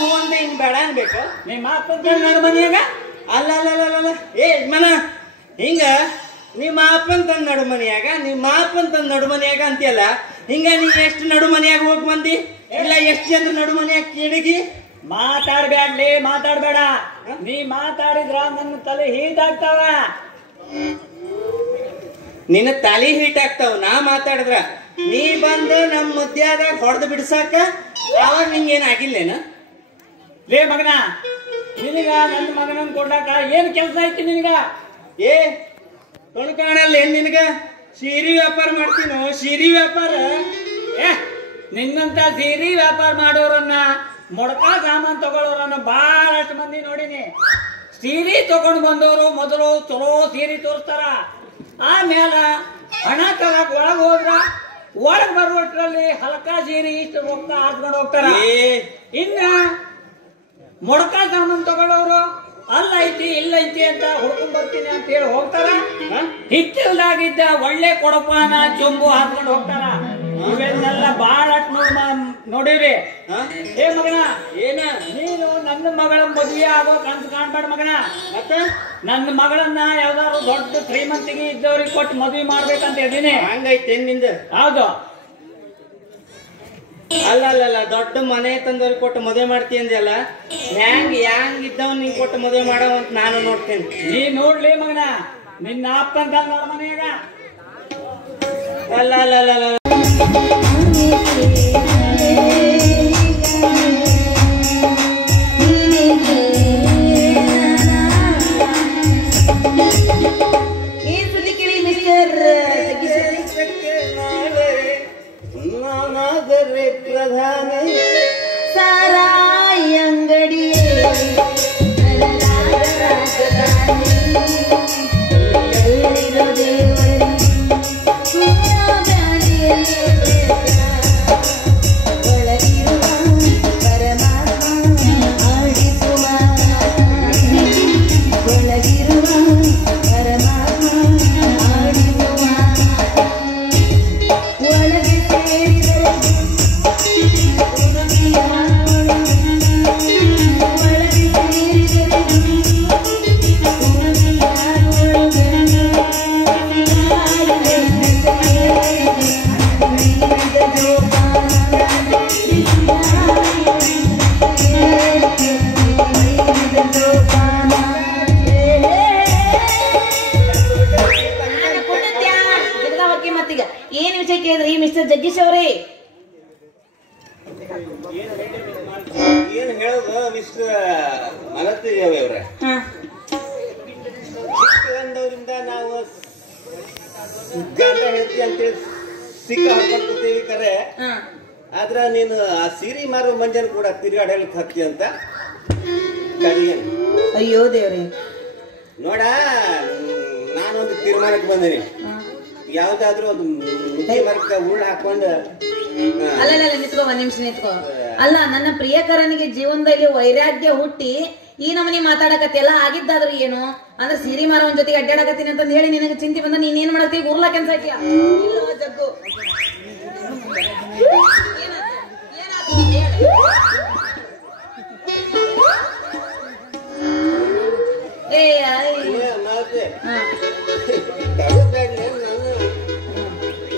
ಹೂ ಅಂದೆ ಹಿಂಗ್ ಬೇಡ ಅನ್ಬೇಕು? ನೀ ಮಾತು ನನ್ನ ಮನೆಯಾಗ ಅಲ್ಲ ಅಲ್ಲ ಅಲ್ಲ ಏ ಮನ ಹಿಂಗ ನಿಮ್ಮ ಅಪ್ಪನ್ ತಂದ್ ನಡು ಮನೆಯಾಗ, ನಿಮ್ಮ ಅಪ್ಪನ್ ತಂದ್ ನಡು ಮನೆಯಾಗ ಅಂತೀಯಲ್ಲ. ಹಿಂಗ ನೀ ಎಷ್ಟು ನಡು ಮನೆಯಾಗ ಹೋಗಿ ಬಂದಿ? ಇಲ್ಲ ಎಷ್ಟು ಜನರು ನಡು ಮನೆಯಾಗ ಕಿಡಿಗಿ ಮಾತಾಡ್ಬ್ಯಾಡ್ಲಿ, ಮಾತಾಡ್ಬೇಡ. ನೀ ಮಾತಾಡಿದ್ರ ನನ್ನ ತಲೆ ಹೀಟಾಗ್ತಾವ. ನಿನ್ನ ತಲೆ ಹೀಟ್ ಆಗ್ತಾವ ನಾ ಮಾತಾಡಿದ್ರ. ನೀ ಬಂದು ನಮ್ ಮಧ್ಯಾದಾಗ ಹೊಡೆದು ಬಿಡ್ಸಾಕ ಅವಾಗ ನಿಂಗೇನ್ ಆಗಿಲ್ಲೇನ? ಲೇ ಮಗನ, ನಿನಗ ನನ್ನ ಮಗನನ್ನ ಕೊಡ್ಲಾಕ ಏನ್ ಕೆಲಸ ಐತಿ ನಿನಗ? ಏ ಕಣ್ ಕಾಣಲ್ಲ ಏನ್ ನಿನಗ? ಸೀರೆ ವ್ಯಾಪಾರ ಮಾಡ್ತೀನೋ? ಸೀರೆ ವ್ಯಾಪಾರ? ನಿನ್ನಂತ ಸೀರೆ ವ್ಯಾಪಾರ ಮಾಡೋರನ್ನ, ಮೊಡಕ ಸಾಮಾನ್ ತಗೊಳ್ಳೋರನ್ನ ಬಹಳಷ್ಟು ಮಂದಿ ನೋಡಿನಿ. ಸೀರೆ ತಗೊಂಡು ಬಂದವರು ಮೊದಲು ಚಲೋ ಸೀರೆ ತೋರಿಸ್ತಾರ, ಆಮೇಲೆ ಹಣ ತರಕ್ ಒಳಗ್ ಹೋದ್ರ ಒಳಗ್ ಬರುವಷ್ಟರಲ್ಲಿ ಹಲಕ ಸೀರೆ ಇಷ್ಟು ರೊಕ್ಕ ಹಾಕ್ಕೊಂಡು ಹೋಗ್ತಾರ. ಇನ್ನ ಮೊಡಕ ಸಾಮಾನ್ ತಗೊಳ್ಳೋರು ಅಲ್ಲ ಐತಿ ಇಲ್ಲ ಐತಿ ಅಂತ ಹುಡ್ಕೊಂಡ್ ಬರ್ತೀನಿ ಅಂತ ಹೇಳಿ ಹೋಗ್ತಾರ. ಹಿತ್ತಲ್ದಾಗಿದ್ದ ಒಳ್ಳೆ ಕೊಡಪಾನ ಚೊಂಬು ಹಾಕೊಂಡು ಹೋಗ್ತಾರ. ಇವೆಲ್ಲ ಬಹಳಷ್ಟು ನೋಡಿರಿ ಹಾ? ಏ ಮಗನ ಏನ ನೀನು ನನ್ನ ಮಗಳ ಮದುವೆ ಆಗೋ ಕನ್ಸು ಕಾಣ್ಬೇಡ ಮಗನ. ಮತ್ತೆ ನನ್ನ ಮಗಳನ್ನ ಯಾವ್ದಾದ್ರು ದೊಡ್ಡ ಶ್ರೀಮಂತಿಗೆ ಇದ್ದವ್ರಿಗೆ ಕೊಟ್ಟು ಮದುವೆ ಮಾಡ್ಬೇಕಂತ ಇದೀನಿ. ಹಂಗೈತೆ ನಿಂದ? ಹೌದು. ಅಲ್ಲ ದೊಡ್ಡ ಮನೆ ತಂದವ್ರಿಗೆ ಕೊಟ್ಟು ಮದುವೆ ಮಾಡ್ತೀನಿ ಅಂದಲ್ಲ, ಹ್ಯಾಂಗ್ ಇದ್ದವ್ ನಿಂಗೆ ಕೊಟ್ಟು ಮದುವೆ ಮಾಡವ ಅಂತ ನಾನು ನೋಡ್ತೇನೆ. ನೀ ನೋಡ್ಲಿ ಮಗನ, ನಿನ್ನ ಅಪ್ಪಂತ ನೋಡ್ ಮನೆಯಾಗ. ಅಲ್ಲ ಏನ್ ಸುದ್ದಿ ಕೇಳಿ ಮಿಸ್ಟರ್ ನಾನಾದರೆ ಪ್ರಧಾನಿ ಸಾರಾಯಿ ಅಂಗಡಿ ಏನ್ ವಿಷಯ ಕೇಳಿದ್ರಿ ಮಿಸ್ಟರ್ ಜಗ್ಗೀಶ್ ಅವರೇ? ಏನ್ ಹೇಳೋದು ಮಿಸ್ಟರ್ ಮಲತಿದೇವಿ ಅವ್ರೆ, ಚಿಕ್ಕಂದವರಿಂದ ನಾವು ಗಂಡ ಹೇಳ್ತಿ ಅಂತೇಳಿ ಸಿಕ್ಕ ಹಾಕೊಳ್ತೀವಿ ಕರೆ. ಆದ್ರ ನೀನು ಆ ಸೀರೆ ಮಾರುವ ಮಂಜನ್ ಕೂಡ ತಿರುಗಾಡಲಿಕ್ಕೆ ಹತ್ತಿ ಅಂತ ಕರಿಯನ್. ಅಯ್ಯೋ ದೇವ್ರಿ, ನೋಡ ನಾನೊಂದು ತೀರ್ಮಾನಕ್ಕೆ ಬಂದೇನಿ. ಯಾವ್ದಾದ್ರು ಒಂದು ಮುಖ್ಯ ಮರಕ್ಕ ಉಳ್ಳ ಹಾಕೊಂಡು ಅಲ್ಲ ನಿಂತ್ಕೋ, ಒಂದ್ ನಿಮಿಷ ನಿಂತ್ಕೋ. ಅಲ್ಲ, ನನ್ನ ಪ್ರಿಯಕರನಿಗೆ ಜೀವನದಲ್ಲಿ ವೈರಾಗ್ಯ ಹುಟ್ಟಿ ಈ ನಮನಿ ಮಾತಾಡಕತ್ತೆಲ್ಲ ಆಗಿದ್ದಾದ್ರೂ ಏನು ಅಂದ್ರೆ ಸೀರೆ ಮಾರವನ್ ಜೊತೆಗೆ ಅಡ್ಡಾಡಕತ್ತೀನಿ ಅಂತ ಹೇಳಿ ನಿನಗೆ ಚಿಂತೆ ಬಂದ ನೀನ್ ಏನ್ ಮಾಡತ್ತಿ? ಉರ್ಲಾ ಕೆಲ್ಸ ಹಾಕಿಯ ಜಗ್ಗು.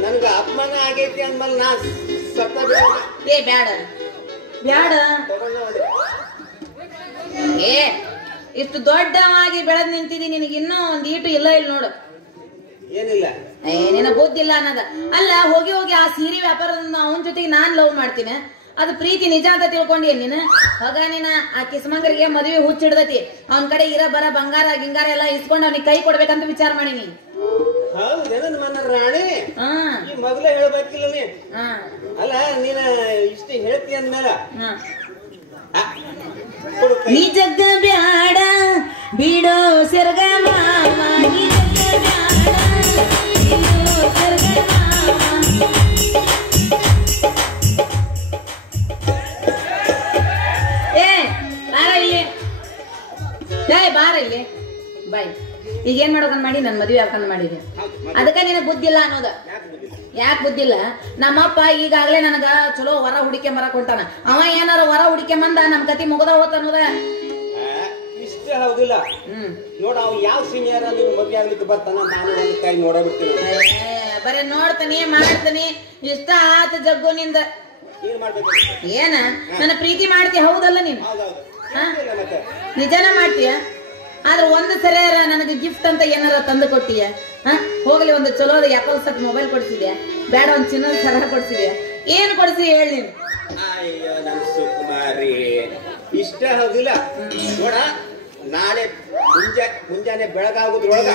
ನನ್ಗ ಅಪಮಾನ ಆಗೈತಿ ಅಂದ್ಮೇಲೆ ನಾ ಸತ್ತ ಏ ಬ್ಯಾಡ ಬ್ಯಾಡ. ಏ ಇಷ್ಟು ದೊಡ್ಡವಾಗಿ ಬೆಳೆದ್ ನಿಂತಿದಿ, ನಿನಗೆ ಇನ್ನೂ ಒಂದ್ ಈಟು ಇಲ್ಲ ಇಲ್ಲಿ ನೋಡು. ಏನಿಲ್ಲ, ನಿನ್ನ ಬುದ್ಧಿ ಇಲ್ಲ ಅನ್ನೋದ ಅಲ್ಲ. ಹೋಗಿ ಆ ಸೀರೆ ವ್ಯಾಪಾರದ ಅವನ ಜೊತೆಗೆ ನಾನ್ ಲವ್ ಮಾಡ್ತೀನಿ, ಅದು ಪ್ರೀತಿ ನಿಜ ಅಂತ ತಿಳ್ಕೊಂಡಿ ನೀನು? ಹೋಗ ನೀನ ಆ ಕಿಸ್ಮಂಗರಿಗೆ ಮದುವೆ ಹುಚ್ಚಿಡ್ದತಿ, ಅವನ್ ಕಡೆ ಇರ ಬರ ಬಂಗಾರ ಗಿಂಗಾರ ಎಲ್ಲ ಇಸ್ಕೊಂಡು ಅವ್ನಿಗೆ ಕೈ ಕೊಡ್ಬೇಕಂತ ವಿಚಾರ ಮಾಡೀನಿ. ರಾಣಿ ಈ ಮೊದಲೇ ಹೇಳ್ಬೇಕಿಲ್ಲ ನೀ. ಅಲ್ಲ ನೀನ ಇಷ್ಟ ಹೇಳ್ತಿ ಅಂದ್ಮೇಲೆ ನೀ ಜಗ್ಗ ಬ್ಯಾಡ ಬಿಡೋ ಸೆರಗ ಮಾಮ, ಬಾರ ಇಲ್ಲಿ ಬಾಯ್. ಈಗ ಏನ್ ಮಾಡೋಕಂದ್ ಮಾಡಿ ನನ್ ಮದ್ವೆ ಹಾಕಂದ್ ಮಾಡಿದೆ, ಅದಕ್ಕ ನಿನಗ್ ಬುದ್ಧಿಲ್ಲ ಅನ್ನೋದ. ಯಾಕೆ ಬುದ್ಧಿಲ್ಲ? ನಮ್ಮಪ್ಪ ಈಗಾಗ್ಲೇ ನನಗ ಚಲೋ ವರ ಹುಡಿಕೆ ಮರಕ್ ಹೊಂಟಾನ. ಅವ ಏನಾರ ವರ ಹುಡಿಕೆ ಮಂದ ನಮ್ ಕತಿ ಮುಗದ ಹೋತ ಅನ್ನೋದ. ಇಷ್ಟೇ ಹೌದಿಲ್ಲ. ನೋಡ ಅವ್ ಯಾವ ಸೀನಿಯರ್ ನೀವು ಮದ್ವೆ ಆಗ್ಲಿಕ್ಕೆ ಬರ್ತಾನ, ನಾನು ಒಂದ್ ಕೈ ನೋಡಬಿಡ್ತೀನಿ. ಬರೀ ನೋಡ್ತಾನಿ ಮಾಡ್ತಾನಿ, ಇಷ್ಟ ಆತ ಜಗ್ಗು ನಿಂದ. ಏನ್ ಮಾಡ್ಬೇಕು? ಏನ ನನ್ನ ಪ್ರೀತಿ ಮಾಡ್ತೀಯ ಹೌದಲ್ಲ ನೀನು? ನಿಜಾನ ಮಾಡ್ತೀಯ? ಆದ್ರೆ ಒಂದು ಸರಿಯಾರ ನನಗೆ ಗಿಫ್ಟ್ ಅಂತ ಏನಾರ ತಂದು ಕೊಟ್ಟಿಯ? ಹೋಗ್ಲಿ, ಒಂದು ಚಲೋ ಯಾಕೋಸಕ್ ಮೊಬೈಲ್ ಕೊಡ್ಸಿದ್ಯಾ? ಬೇಡ ಒಂದ್ ಚಿನ್ನದ ಸರ ಕೊಡ್ಸಿದ್ಯಾ? ಏನ್ ಕೊಡ್ಸಿ ಹೇಳಿ ನೀನು? ಅಯ್ಯೋ ನಮ್ ಸುಕುಮಾರಿ, ಇಷ್ಟ ಹೌದಿಲ್ಲ. ನೋಡ ನಾಳೆ ಮುಂಜಾನೆ ಬೆಳಗಾಗುದ್ರೊಳಗ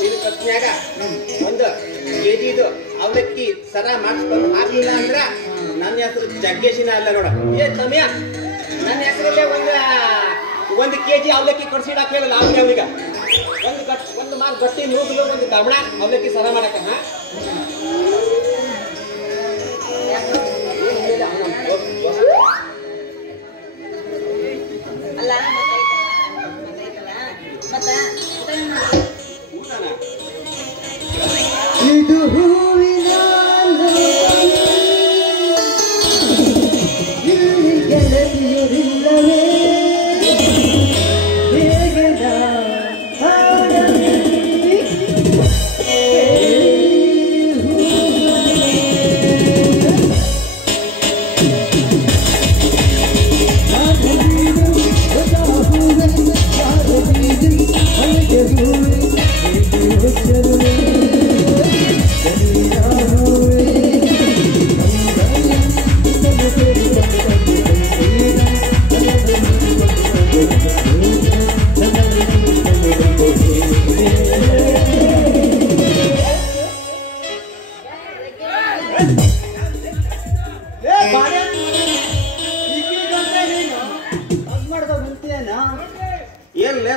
ನಿನ್ ಕತ್ನ್ಯಾಗ ಒಂದು ಕೆಜಿದು ಅವಲಕ್ಕಿ ಸರ ಮಾಡಿಸ್ಕೊಂಡು ಹಾಕ್ಲಿಲ್ಲ ಅಂದ್ರ ನನ್ನ ಹೆಸರು ಜಗ್ಗೇಶಿನ ಅಲ್ಲ ನೋಡ. ಏ ಸಮಯ, ನನ್ನ ಹೆಸರಲ್ಲೇ ಒಂದು ಕೆಜಿ ಅವಲಕ್ಕಿ ಕೊಡ್ಸಿಡಾಕ ಹೇಳಲ್ಲ ಅವ್ರಿಗೆ. ಒಂದು ಮಾಲ್ ಗಟ್ಟಿ ನೂಗ್ಲು, ಒಂದು ದಮಣ ಅವಲಕ್ಕಿ ಸರ ಮಾಡಕ. ಅಲ್ಲ ಇದು ಹೂವಿನ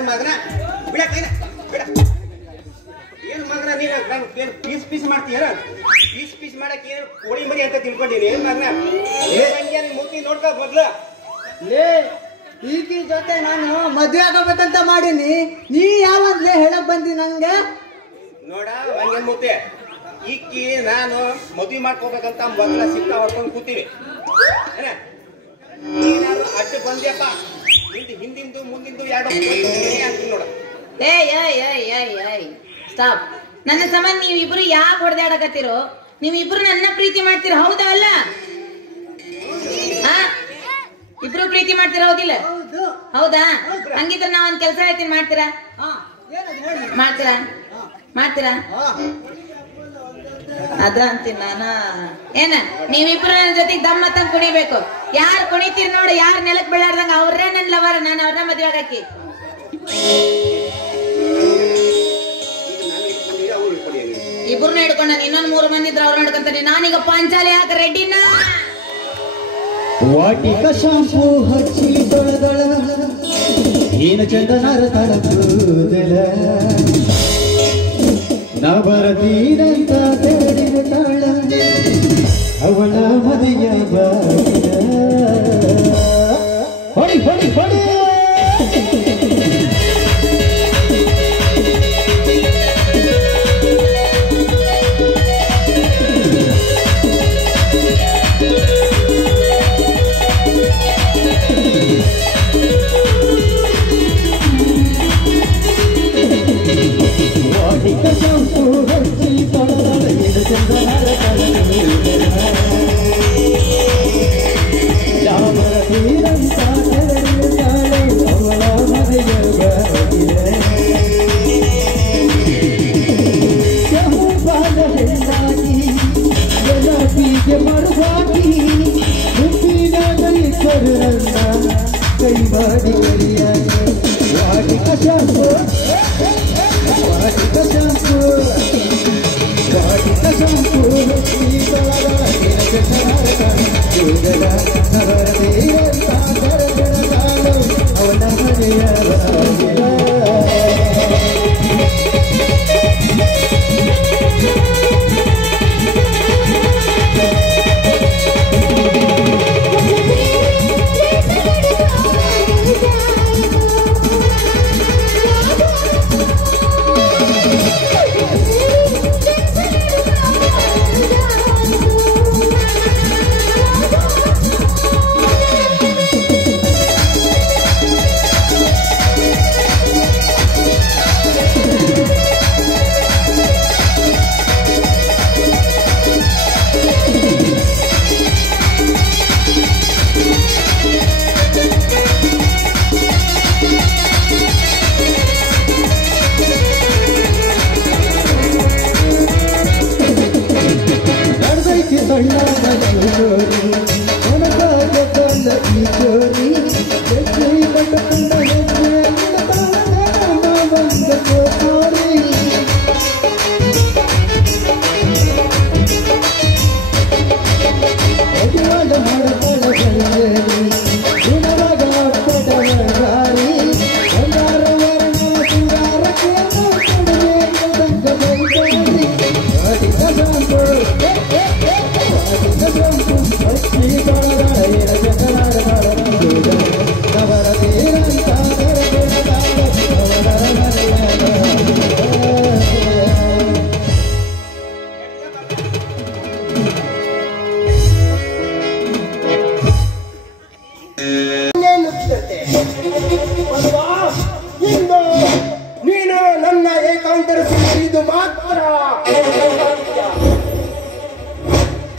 ಮಗನ ಬಿಡ ಕೈನ ಬಿಡ. ಏನ್ ಮಗನ ನೀನು ಏನು ಪೀಸ್ ಪೀಸ್ ಮಾಡ್ತೀಯ? ಪೀಸ್ ಪೀಸ್ ಮಾಡಕ್ಕೆ ಏನು ಕೋಳಿ ಮರಿ ಅಂತ ತಿಳ್ಕೊಂಡಿನಿ ಏನ್ ಮಗನ? ಮೂತಿ ನೋಡ್ಕೋ ಮೊದ್ಲು. ಲೇ ಈಕಿ ಜೊತೆ ನಾನು ಮದ್ವೆ ಆಗಬೇಕಂತ ಮಾಡೀನಿ, ನೀ ಯಾವಾಗ್ಲೇ ಹೇಳಕ್ ಬಂದಿ ನಂಗೆ? ನೋಡ ಹಂಗೇನ್ ಮೂತಿ, ಈಕಿ ನಾನು ಮದ್ವೆ ಮಾಡ್ಕೋಬೇಕಂತ ಮೊದ್ಲ ಸಿಕ್ಕ ಹೊಡ್ಕೊಂಡು ಕೂತೀವಿ. ನೀನಾದ್ರು ಅಡ್ಡ ಬಂದ್ಯಪ್ಪ, ಹಿಂದಿಂದು ಮುಂದಿಂದು ಎರಡು ಅಂತೀನಿ ನೋಡ. ಸ್ಟಾಪ್. ನನ್ನ ಸಂಬಂಧ ನೀವಿಬ್ರು ಯಾಕೆ ಹೊಡೆದಾಡಕತ್ತೀರೋ? ನೀವಿಬ್ರು ನನ್ನ ಪ್ರೀತಿ ಮಾಡ್ತೀರ ಹೌದಾ ಅಲ್ಲ? ಇಬ್ರು ಪ್ರೀತಿ ಮಾಡ್ತೀರ ಹೌದಿಲ್ಲ? ಹೌದಾ? ಹಂಗಿದ್ರೆ ನಾ ಒಂದ್ ಕೆಲಸ ಹೇಳ್ತೀನಿ, ಮಾಡ್ತೀರಾ? ಮಾಡ್ತೀರಾ? ಮಾಡ್ತೀರಾ? ಅದ ಅಂತೀನಿ ನಾನ. ಏನ ನೀವಿಬ್ರು ನನ್ನ ಜೊತೆಗೆ ದಮ್ಮ ತಂಗ್ ಕುಣಿಬೇಕು. ಯಾರು ಕುಣಿತೀರಿ ನೋಡಿ, ಯಾರು ನೆಲಕ್ ಬೀಳಾರ್ದಂಗ ಅವ್ರೇ ನನ್ ಲವರ್, ನಾನು ಅವ್ರನ್ನ ಮದ್ವೆ ಆಗಾಕಿ. ಇಬ್ರನ್ನ ಹಿಡ್ಕೊಂಡ ಇನ್ನೊಂದ್ 3 ಮಂದಿ ಇದ್ರ ಅವ್ರ ಹಿಡ್ಕೊಂತಾನೆ. ನಾನೀಗ ಪಾಂಚಾಲಿ ಹಾಕ ರೆಡ್ಡಿನ ವಾಟಿಕ ಶಾಂಪು ಹಚ್ಚಿ ತೊಳೆದಳ ಏನು ಚಂದನರ ತಳಕೂದಲ ನಾ ಬರತೀರಂತ ತೆರೆದಿನ ತಾಳ ಅವಳ ಮನೆಯ ಬಾಗಿಲ ಹೊಡಿ ಹೊಡಿ ಹೊಡಿ. ವಾಟಿಕ ಶಾಂಪು ಹಚ್ಚಿ ತೊಳೆದಳ ಏನು ಚಂದನರ ತಳಕೂದಲ ನಾ ಬರತೀರಂತ ತೆರೆದಿನ ತಾಳ ಅವಳ ಮನೆಯ ಬಾಗಿಲ ಬಾಲ ಹೆಣ್ಣಾಗಿ ಎಲಾಟಿಗೆ ಮರುವಾಗಿ ಹುಟ್ಟಿನಾಗಲಿ ಕೊರನ್ನ ಕೈ ಮಾಡಿ ಕರಿಯಾಗಿ ವಾಟಿಕ ಶಾಂಪು ವಾಟಿಕ ಶಾಂಪು ವಾಟಿಕ ಶಾಂಪು ಹಚ್ಚಿ ತೊಳೆದಳ ನಿನಗೆ ಕೂದಲ ನವರದೇವಂತ ಕರೆದಳ ತಾಳು ಅವನ ಮನೆಯ ಬಾಗಿಲ. ನೀನು ನನ್ನ ಏಕಾಂತರಿಸಿದ್ದು ಮಾತ್ರ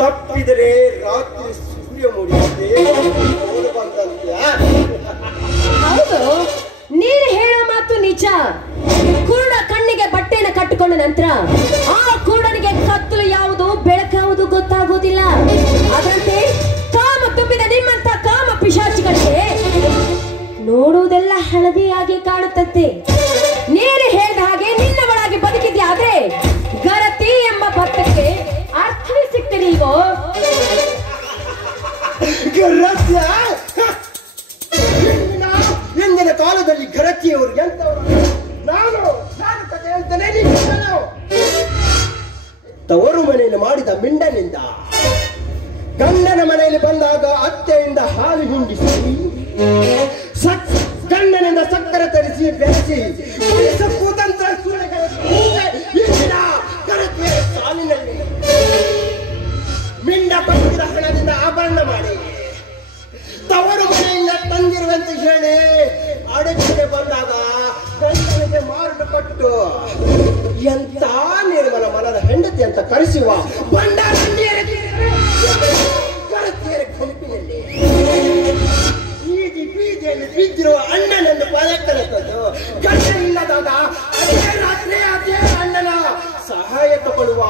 ತಪ್ಪಿದರೆ ರಾತ್ರಿ ಸೂರ್ಯ ಮುಡಿಯದೆ ಹೌದು, ನೀನು ಹೇಳೋ ಮಾತು ನಿಜ. ಕುರುಡ ಕಣ್ಣಿಗೆ ಬಟ್ಟೆನ ಕಟ್ಟಿಕೊಂಡ ನಂತರ ಆ ಕುರುಡನಿಗೆ ಕತ್ತಲು ಯಾವುದು ಬೆಳಕಾವುದು ಗೊತ್ತಾಗುವುದಿಲ್ಲ. ಅದರಂತೆ ಕಾಮ ತುಂಬಿದ ನಿಮ್ಮಂತ ಕಾಮ ಪಿಶಾಚಿಗಳಿಗೆ ನೋಡುವುದೆಲ್ಲ ಹಳದಿಯಾಗಿ ಕಾಣುತ್ತಂತೆ. ನೀನು ಹೇಳಿದ ಹಾಗೆ ನಿನ್ನವಳಾಗಿ ಬದುಕಿದ್ಯಾ ಆದ್ರೆ ಗರತಿ ಎಂಬ ಪದಕ್ಕೆ ಅರ್ಥವೇ ಸಿಕ್ತಿಲ್ವೋ? ಇಂದಿನ ಕಾಲದಲ್ಲಿ ಗರತಿಯವರು ಎಂತ ತವರು ಮನೆಯಲ್ಲಿ ಮಾಡಿದ ಮಿಂಡನಿಂದ, ಗಂಡನ ಮನೆಯಲ್ಲಿ ಬಂದಾಗ ಅತ್ತೆಯಿಂದ ಹಾಲು ಹಿಂಡಿಸಿ, ಗಂಡನಿಂದ ಸಕ್ಕರೆ ತರಿಸಿ ಬೆರೆಸಿ ಕೂತಂತ್ರ ಸಾಲಿನಲ್ಲಿ ಮಿಂಡ ಪಡೆದ ಹಣದಿಂದ ಆಭರಣ ಮಾಡಿ ತವರು ಮನೆಯಿಂದ ತಂದಿರುವಂತೆ ಹೇಳಿ ಅಡಚಣೆ ಬಂದಾಗ ಗಂಡನಿಗೆ ಮಾರು ಕೊಟ್ಟು ಎಂತ ನಿರ್ಮಲ ಮನದ ಹೆಂಡತಿ ಅಂತ ಕರೆಸುವ ಗುಂಪಿನಲ್ಲಿ ಬೀದಿಯಲ್ಲಿ ಬಿದ್ದಿರುವ ಅಣ್ಣನನ್ನು ಪದಕ್ಕಲು ಗಂಡ ಇಲ್ಲದಾಗ ಅದೇ ರಾತ್ರಿ ಅದೇ ಅಣ್ಣನ ಸಹಾಯ ತಗೊಳ್ಳುವ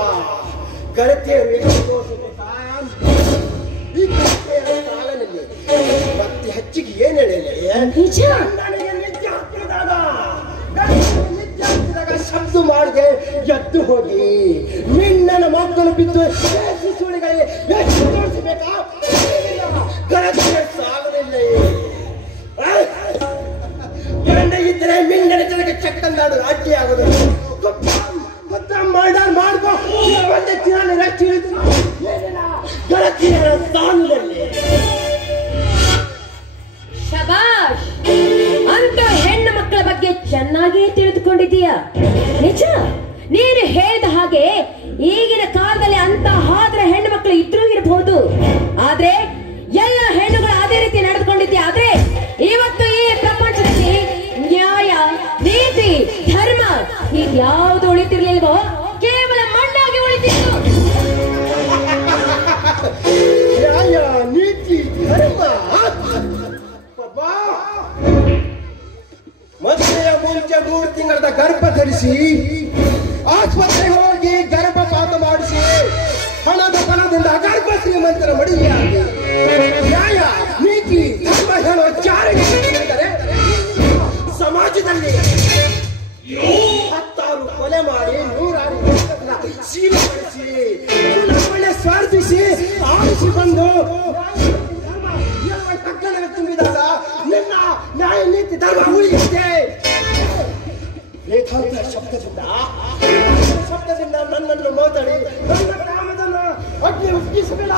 ಗರತಿಯರು ಕಾಲದಲ್ಲಿ ಮತ್ತೆ ಹೆಚ್ಚಿಗೆ ಏನ್ ಹೇಳಿಲ್ಲ. ನನಗೆ ನಿತ್ಯ ಹತ್ತಿರದಾಗ ಶಬ್ದ ಮಾಡದೆ ಎದ್ದು ಹೋಗಿ ಮಿಣ್ಣನ ಮಕ್ಕಳು ಬಿದ್ದು ಸುಳಿಗಳಿಗೆ ಎಷ್ಟು ತೋರಿಸಬೇಕಾ ಗರತಿಯ ಸಾಲದಿಲ್ಲ. ಗಂಡ ಇದ್ರೆ ಮಿಣ್ಣನ ಜನಕ್ಕೆ ಚಕ್ಕಂದಾಡು ರಾಜ್ಯ ಆಗೋದು ಮಾಡ್ಕೋ ಗರತಿಯ ಸ್ಥಾನದಲ್ಲಿ. ಶಬಾಷ್, ಅಂತ ಹೆಣ್ಣು ಮಕ್ಕಳ ಬಗ್ಗೆ ಚೆನ್ನಾಗಿಯೇ ತಿಳಿದುಕೊಂಡಿದ್ದೀಯ. ನಿಜ, ನೀನು ಹೇಳಿದ ಹಾಗೆ ಈಗಿನ ಕಾಲದಲ್ಲಿ ಅಂತ ಹಾದ್ರ ಹೆಣ್ಣು ಮಕ್ಕಳು ಇದ್ರೂ ಇರಬಹುದು. ಆದ್ರೆ ಎಲ್ಲ ಹೆಣ್ಣುಗಳು ಅದೇ ರೀತಿ ನಡೆದುಕೊಂಡಿದ್ದೀಯ. ಆದ್ರೆ ಇವತ್ತು ಈ ಪ್ರಪಂಚದಲ್ಲಿ ನ್ಯಾಯ, ನೀತಿ, ಧರ್ಮ ಇದ್ಯಾವುದು ಉಳಿತಿರ್ಲಿಲ್ವೋ, ಕೇವಲ ಮಣ್ಣಾಗಿ ಉಳಿತಿತ್ತು. ನ್ಯಾಯ, ನೀತಿ, ಧರ್ಮ ಮದುವೆಯ ಮುಂಚೆ 3 ತಿಂಗಳ ಗರ್ಭ ಧರಿಸಿ ಆಸ್ಪತ್ರೆಗೆ ಹೋಗಿ ಗರ್ಭಪಾತ ಮಾಡಿಸಿ ಹಣದ ಫಲದಿಂದ ಗರ್ಭ ಶ್ರೀಮಂತರ ಮಡಿಯಾಗಿ ನ್ಯಾಯ, ನೀತಿ, ಧರ್ಮ ಹೇಳುವ ಜಾರಿಗೆ ಸಮಾಜದಲ್ಲಿ 10 ಕೊಲೆ ಮಾಡಿ 100 ಶೀಲ ಬಳಸಿ ಒಳ್ಳೆ ಸ್ವಾರ್ಥಿಸಿ ಆರಿಸಿ ಬಂದು ತುಂಬಿದಾಗ ನಿನ್ನ ನ್ಯಾಯ, ನೀತಿ, ಧರ್ಮ ಉಳಿಯುತ್ತೆ. ರೇಖಾಂತರ ಶಬ್ದದಿಂದ ನನ್ನನ್ನು ಮಾತಾಡಿ ನನ್ನ ಕಾಮದನ್ನ ಅಗ್ನಿ ಉಜ್ಜಿಸಬೇಡ.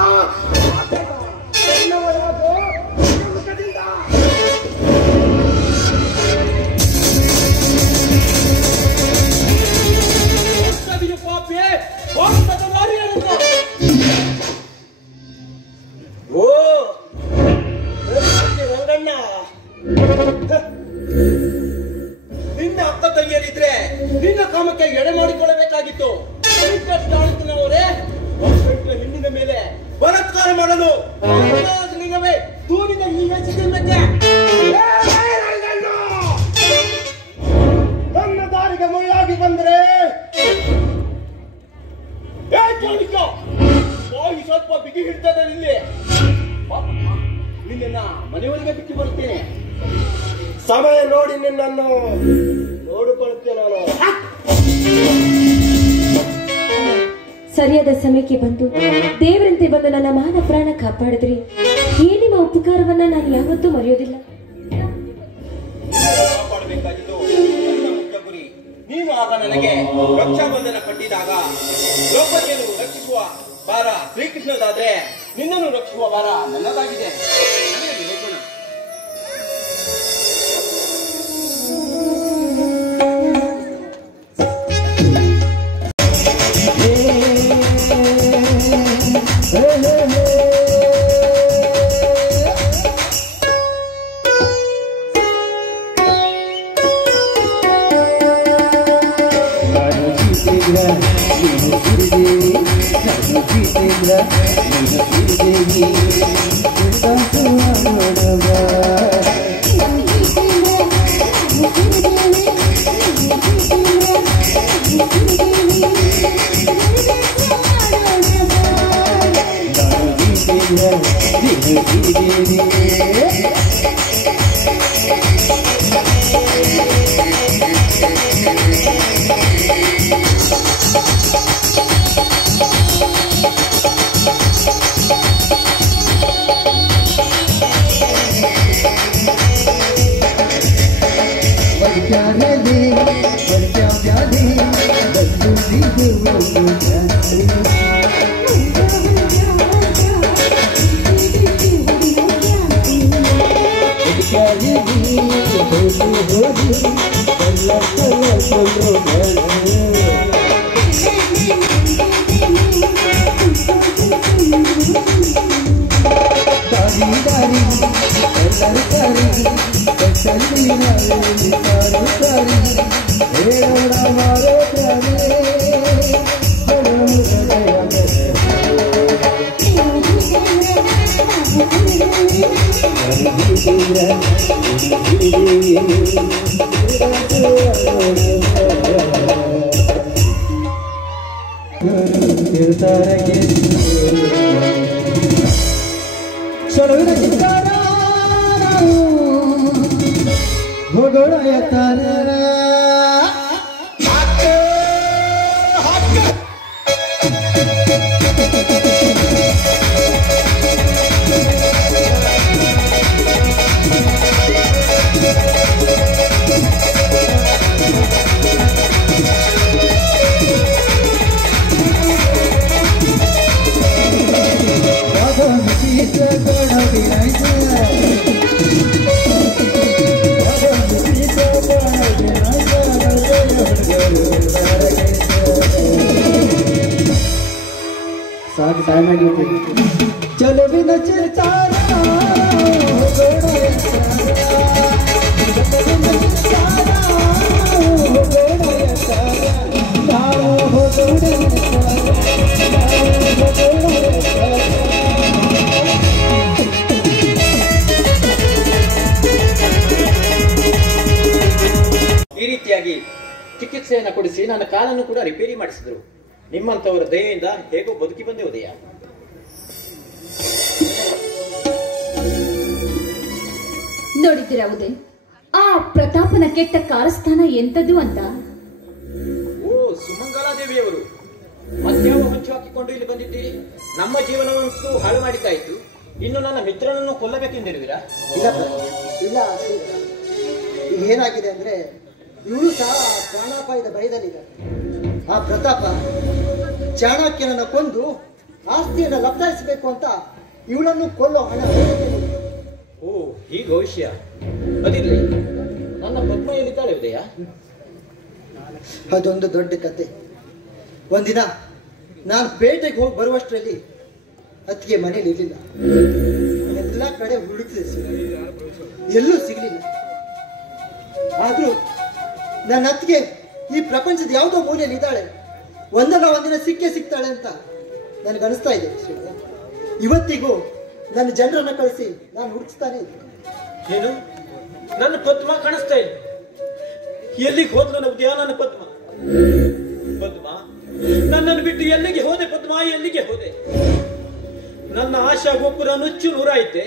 ಓ ರಂಗಣ್ಣ, ನಿನ್ನ ಅಕ್ಕ ತಂಗಿಯರಿದ್ರೆ ನಿನ್ನ ಕಾಮಕ್ಕೆ ಎಡೆ ಮಾಡಿಕೊಳ್ಳಬೇಕಾಗಿತ್ತು. ಅವರೇ ಹೆಣ್ಣಿನ ಮೇಲೆ ಬಲಾತ್ಕಾರ ಮಾಡಲು ನಿನ್ನವೇ ತೂರಿದ ಈ ಹೆಜ್ಜೆ ನನ್ನ ದಾರಿಗೆ ಮುಳ್ಳಾಗಿ ಬಂದರೆ ಸ್ವಲ್ಪ ಬಿಗಿ ಹಿಡ್ತದೆ. ನಿನ್ನ ಮನೆಯವರಿಗೆ ಬಿಟ್ಟು ಬರುತ್ತೇನೆ. ಸಮಯ ನೋಡಿ ನಿನ್ನನ್ನು ನೋಡಿಕೊಳ್ಳುತ್ತೇನೆ ನಾನು. ಸರಿಯಾದ ಸಮಯಕ್ಕೆ ಬಂದು ದೇವರಂತೆ ಬಂದು ನನ್ನ ಮಾನ ಪ್ರಾಣ ಕಾಪಾಡಿದ್ರಿ. ಈ ನಿಮ್ಮ ಉಪಕಾರವನ್ನ ನಾನು ಯಾವತ್ತೂ ಮರೆಯೋದಿಲ್ಲ. ಕಾಪಾಡಬೇಕಾಗಿದ್ದು ನನ್ನ ಮುಖ್ಯ ಗುರಿ. ನೀನು ಆಗ ನನಗೆ ರಕ್ಷಾಬಂಧನ ಕಟ್ಟಿದಾಗ ದ್ರೌಪದಿಯನ್ನು ರಕ್ಷಿಸುವ ಭಾರ ಶ್ರೀಕೃಷ್ಣದಾದ್ರೆ ನಿನ್ನನ್ನು ರಕ್ಷಿಸುವ ಭಾರ ನನ್ನದಾಗಿದೆ. Bye. ಸೊಲವಿನ ಚಿತ್ತಾರ ಹೋಗೋಣ ಎತ್ತಾರ ಸಾಕು ಟೈಮ್ ಆಗಿ ಚಲುವಿನ ಚಿತ್ತಾರ ಈ ರೀತಿಯಾಗಿ ಚಿಕಿತ್ಸೆಯನ್ನು ಕೊಡಿಸಿ ನನ್ನ ಕಾಲನ್ನು ಕೂಡ ರಿಪೇರಿ ಮಾಡಿಸಿದ್ರು. ನಿಮ್ಮಂತವರ ದಯೆಯಿಂದ ಹೇಗೋ ಬದುಕಿ ಬಂದೆ ಉದಯ. ನೋಡಿದ್ದೀರಾ ಉದಯ್, ಆ ಪ್ರತಾಪನ ಕೆಟ್ಟ ಕಾರಸ್ಥಾನ ಎಂತದ್ದು ಅಂತ? ಓ, ಸುಮಂಗಲಾದೇವಿಯವರು ಮದ್ಯಾವ ಹೊಂಚು ಹಾಕಿಕೊಂಡು ಇಲ್ಲಿ ಬಂದಿದ್ದೀರಿ. ನಮ್ಮ ಜೀವನವಂತೂ ಹಾಳು ಮಾಡಿದ್ದಾಯಿತು, ಇನ್ನು ನನ್ನ ಮಿತ್ರನನ್ನು ಕೊಲ್ಲಬೇಕೆಂದಿರುವಿರಾ? ಇಲ್ಲ, ಏನಾಗಿದೆ ಅಂದ್ರೆ ಇವಳು ಸಹ ಪ್ರಾಣಾಪಾಯದ ಭಯದಲ್ಲಿದೆ. ಆ ಪ್ರತಾಪ ಚಾಣಕ್ಯನನ್ನ ಕೊಂದು ಆಸ್ತಿಯನ್ನು ಲಪ್ತಾಯಿಸಬೇಕು ಅಂತ ಇವಳನ್ನು ಕೊಲ್ಲೋ ಹಣ. ಓ, ಹೀಗ ವಿಷಯ. ಅದಿರಲಿ, ನನ್ನ ಪದ್ಮ ಎಲ್ಲಿದ್ದಾಳೆ ಉದಯ? ಅದೊಂದು ದೊಡ್ಡ ಕತೆ. ಒಂದಿನ ನಾನು ಪೇಟೆಗೆ ಹೋಗಿ ಬರುವಷ್ಟರಲ್ಲಿ ಅತ್ತಿಗೆ ಮನೇಲಿ ಇರಲಿಲ್ಲ. ಎಲ್ಲ ಕಡೆ ಹುಡುಕಿದೆ, ಎಲ್ಲೂ ಸಿಗಲಿಲ್ಲ. ಆದ್ರೂ ನನ್ನ ಅತ್ತಿಗೆ ಈ ಪ್ರಪಂಚದ ಯಾವುದೋ ಮೂಲೆಯಲ್ಲಿ ಇದ್ದಾಳೆ, ಒಂದಲ್ಲ ಒಂದಿನ ಸಿಗ್ತಾಳೆ ಅಂತ ನನಗನಿಸ್ತಾ ಇದೆ. ಇವತ್ತಿಗೂ ನನ್ನ ಜನರನ್ನ ಕಳಿಸಿ ನಾನು ಹುಡುಕಿಸ್ತಾನೆ ಇದ್ದೆ. ಏನು, ನನ್ನ ಪದ್ಮ ಕಾಣಿಸ್ತಾ ಇದೆ? ಎಲ್ಲಿಗೆ ಹೋದ್ಲು ಉದಯ ನನ್ನ ಪದ್ಮ? ಪದ್ಮ, ನನ್ನನ್ನು ಬಿಟ್ಟು ಎಲ್ಲಿಗೆ ಹೋದೆ ಪದ್ಮ? ಎಲ್ಲಿಗೆ ಹೋದೆ? ನನ್ನ ಆಶಾ ಗೋಪುರ ನುಚ್ಚು ನೂರಾಯಿತೆ.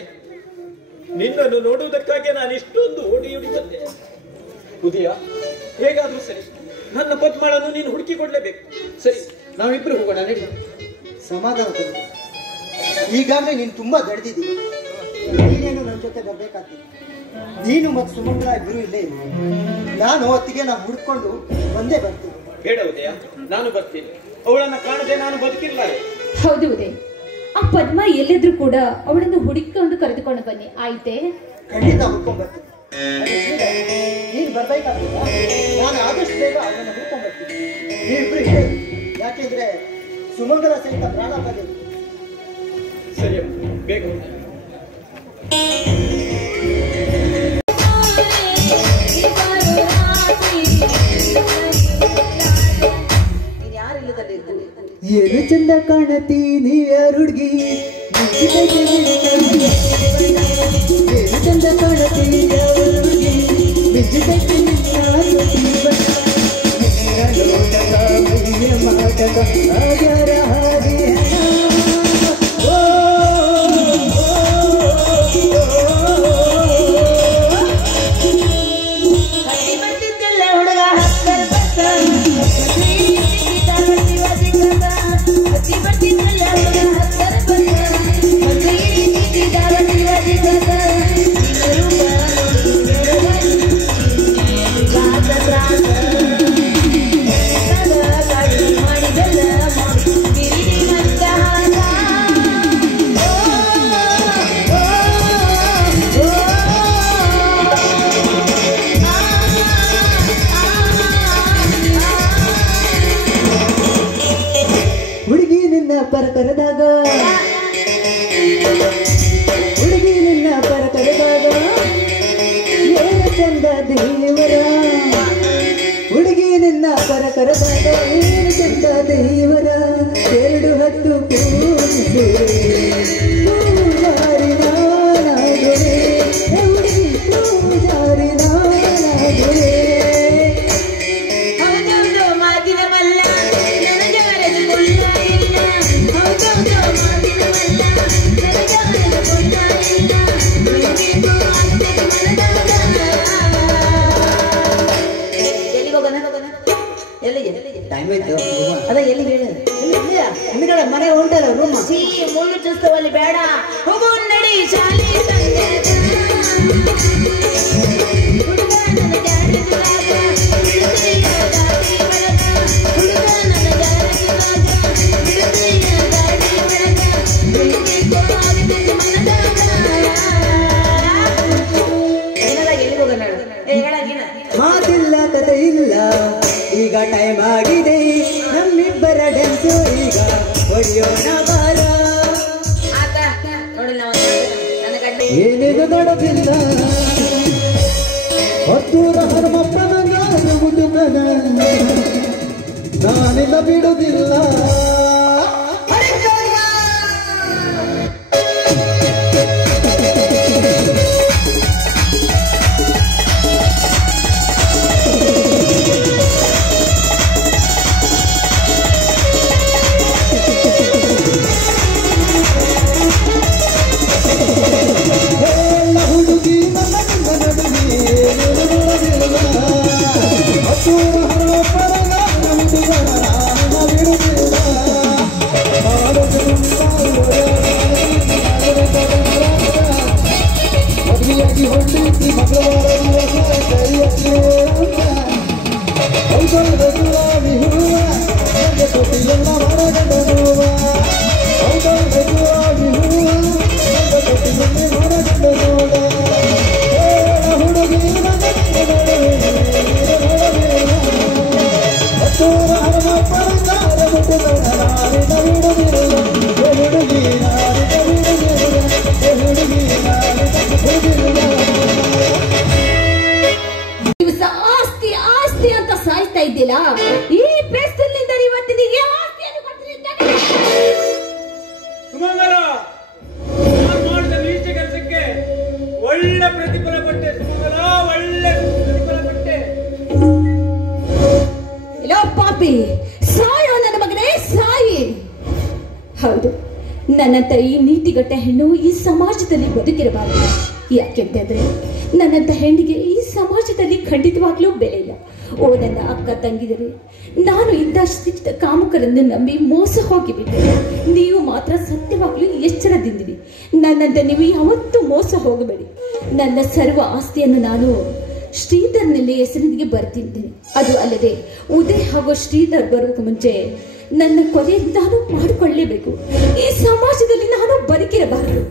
ನಿನ್ನನ್ನು ನೋಡುವುದಕ್ಕಾಗಿ ನಾನು ಇಷ್ಟೊಂದು ಓಡಿ ಬಂದೆ. ಉದಯ, ಹೇಗಾದ್ರೂ ಸರಿ, ನನ್ನ ಪದ್ಮಳನ್ನು ನೀನು ಹುಡುಕಿ ಕೊಡ್ಲೇಬೇಕು. ಸರಿ, ನಾವಿಬ್ರು ಹೋಗೋಣ, ನಡಿ. ಸಮಾಧಾನ ತಂದೆ, ಈಗಾಗಲೇ ನೀನು ತುಂಬಾ ದಡ್ದಿದ್ದೀನಿ. ನೀನೇನು ನನ್ನ ಜೊತೆ ಬರ್ಬೇಕಾಗ್ತದೆ. ನೀನು ಮತ್ತು ಸುಮಂಗಲ ಇಬ್ಬರು ಇಲ್ಲೇ ಇಲ್ಲ. ನಾನು ಹೊತ್ತಿಗೆ ನಾವು ಹುಡ್ಕೊಂಡು ಬಂದೇ ಬರ್ತೀನಿ. ಬೇಡ ಉದಯ, ನಾನು ಬರ್ತೀನಿ. ಅವಳನ್ನ ಕಾಣದೆ ನಾನು ಬದುಕಿಲ್ಲ. ಹೌದು ಉದಯ್, ಆ ಪದ್ಮ ಎಲ್ಲಿದ್ರು ಕೂಡ ಅವಳನ್ನು ಹುಡುಕಿಕೊಂಡು ಕರೆದುಕೊಂಡು ಬನ್ನಿ, ಆಯ್ತೆ? ಖಂಡಿತ ಹುಡ್ಕೊಂಡ್ ಬರ್ತೀನಿ. ನೀನು ಬರ್ಬೇಕಾಗ್ತದ? ನಾನು ಆದಷ್ಟು ಬೇಗ ಅವಳನ್ನು ಹುಡ್ಕೊಂಡ್ ಬರ್ತೀನಿ. ನೀವಿಬ್ರು ಇಲ್ಲೇ, ಯಾಕೆಂದ್ರೆ ಸುಮಂಗಲ ಸಹಿತ ಪ್ರಾಣಾಪಾಯ. ಸರಿ, ಬೇಗ. ಏನು ಚಂದ ಕಾಣತೀನಿ ಹುಡುಗಿ, ಏನು ಚಂದ ಕಾಣತೀನಿ ಹುಡುಗಿ, ಮಾಟದ ಹಾದಿ. ಕರೆದಾಗ ಏನು ಚಂದ ದೇವರ ಎರಡು ಹತ್ತು ಪೂಜಿಸುವೆ ಪೂಜಾರಿ ನಾನಾಗುವೆ ಹುಡುಗಿ ಪೂಜಾರಿ ನಾನಾಗುವೆ ಹೌದೌದು ಮಾತಿನ ಮಲ್ಲ ನನಗೆ ಅರೆದು ಕೊಲ್ಲ ಇಲ್ಲ ಹೌದೌದು ಮಾತಿನ ಮಲ್ಲ ನನಗೆ ಅರೆದು ಕೊಲ್ಲ ಇಲ್ಲ ನಿನಗೇನು ಆಗ್ತದೆ ಮನದಾಗ ಎಲ್ಲಿ ಹೋಗೋಣ ಎಲ್ಲಿಗೆ ಟೈಮ್ ಆಯ್ತು ಅದ ಎಲ್ಲಿ ಹೇಳ ಹಿಂದ್ಗಡೆ ಮನೆ ಹೊಂಟಲ್ಲ ರೂಮ್ ಸಿ ಮುಳ್ಳು ಚುಸ್ತವಲ್ಲಿ ಬೇಡ ಹೋಗು ನಡಿ ಶಾಲೆ ತಂದೆ ಹುಡುಗ ನನ್ನ ಜಾರಿ ಸುರಾಗ ಬಿಡುತ್ತೀಯ ಗಾಡಿ ಬೆಳಗ ಹುಡುಗ ನನ್ನ ಜಾರಿ ಸುರಾಗ ಬಿಡುತ್ತೀಯ ಗಾಡಿ ಬೆಳಗ ನಿನಗೇನು ಆಗ್ತದೆ ಮನದಾಗ ಏನದಾಗ ಎಲ್ಲಿ ಹೋಗೋಣ ಹೇಳಾಗಿನ ಮಾತಿಲ್ಲ ಕತೆ ಇಲ್ಲ ಈಗ ಟೈಮ್ ಆಗಿದೆ ನಮ್ಮಿಬ್ಬರ ಡ್ಯಾನ್ಸು ಈಗ ಹೊಡೆಯೋಣ ಬಾರ ಆತ ನೋಡಿಲ್ಲ ನನ್ನ ಗಂಟೆ ಏನೇನು ನೋಡೋದಿಲ್ಲ ಹತ್ತೂರ ಹನುಮಪ್ಪನ ಮುದುಕನ ನಾನಿಲ್ಲ ಬಿಡುವುದಿಲ್ಲ ಹುಡುಗಿ ನನ್ನ ನಡುವೆ ಹತ್ತೂರ ಹನುಮಪ್ಪನ ಮುದುಕನ ನಾನಿಲ್ಲ ಬಿಡುವುದಿಲ್ಲ ಮದುವೆಯಾಗಿ ಹೊಂದಿಸಿ ಮಂಗಳವಾರ ದಿವಸ ಹೌದೌದ ಗುಲಾಬಿ ಹೂವ ನನಗೆ ಕೊಟ್ಟಿಲ್ಲ ಮರಗಂಡ ನೋವ ಹೌದೌದ ಗುಲಾಬಿ ಹೂವ ನನಗೆ ಕೊಟ್ಟಿಲ್ಲ ಮರಗಂಡ ನೋವ ಹುಡುಗಿ ಹತ್ತೂರ ಹನುಮಪ್ಪನ ಮುಟ್ಟುಗಳ ನಾರಿನ ಬಿಡುವುದಿಲ್ಲ ಹುಡುಗಿ ನಾರಿನ ಬಿಡುವುದಿಲ್ಲ ಹುಡುಗಿ ನಾರಿನ ಬಿಡುವುದಿಲ್ಲ ಆಸ್ತಿ ಆಸ್ತಿ ಅಂತ ಸಾಯ್ತಾ ಇದ್ದಿಲ್ಲ ಈ ಪ್ರೆಸ್ನಿಂದ ಇವತ್ತಿನಿಗೆ ಆಸ್ತಿಯನ್ನು ಕೊಟ್ಟಿದ್ದಾನೆ ಸುಮಂಗಲ ನಾನು ಮಾಡಿದ ನೀಚ ಕೆಲಸಕ್ಕೆ ಒಳ್ಳೆ ಪ್ರತಿಫಲ ಕೊಟ್ಟೆ ಸುಮಂಗಲ, ಒಳ್ಳೆ ಪ್ರತಿಫಲ ಕೊಟ್ಟೆ. ಇಲ್ಲ ಪಾಪಿ ಸಾಯೋ ನನ್ನ ಮಗನೇ ಸಾಯಿ. ಹೌದು, ನನ್ನಂತ ಈ ನೀತಿಗಟ್ಟ ಹೆಣ್ಣು ಈ ಸಮಾಜದಲ್ಲಿ ಬದುಕಿರಬಾರದು. ಯಾಕೆಂತಂದ್ರೆ ನನ್ನಂತ ಹೆಣ್ಣಿಗೆ ಈ ಸಮಾಜದಲ್ಲಿ ಖಂಡಿತವಾಗ್ಲೂ ಬೆಲೆ ಇಲ್ಲ. ಓ ನನ್ನ ಅಕ್ಕ ತಂಗಿದರೆ, ನಾನು ಇಂಥ ಕಾಮುಕರನ್ನು ನಂಬಿ ಮೋಸ ಹೋಗಿಬಿಟ್ಟೆ. ನೀವು ಮಾತ್ರ ಸತ್ಯವಾಗ್ಲೂ ಎಚ್ಚರದಿಂದಿರಿ. ನನ್ನಂತ ನೀವು ಯಾವತ್ತೂ ಮೋಸ ಹೋಗಬೇಡಿ. ನನ್ನ ಸರ್ವ ಆಸ್ತಿಯನ್ನು ನಾನು ಶ್ರೀಧರ್ನಲ್ಲಿ ಹೆಸರಿನಿಗೆ ಬರ್ತಿದ್ದೇನೆ. ಅದು ಅಲ್ಲದೆ ಉದಯ್ ಹಾಗೂ ಶ್ರೀಧರ್ ಬರೋಕೆ ಮುಂಚೆ ನನ್ನ ಕೊಲೆ ನಾನು ಮಾಡಿಕೊಳ್ಳಲೇಬೇಕು. ಈ ಸಮಾಜದಲ್ಲಿ ನಾನು ಬದುಕಿರಬಾರದು.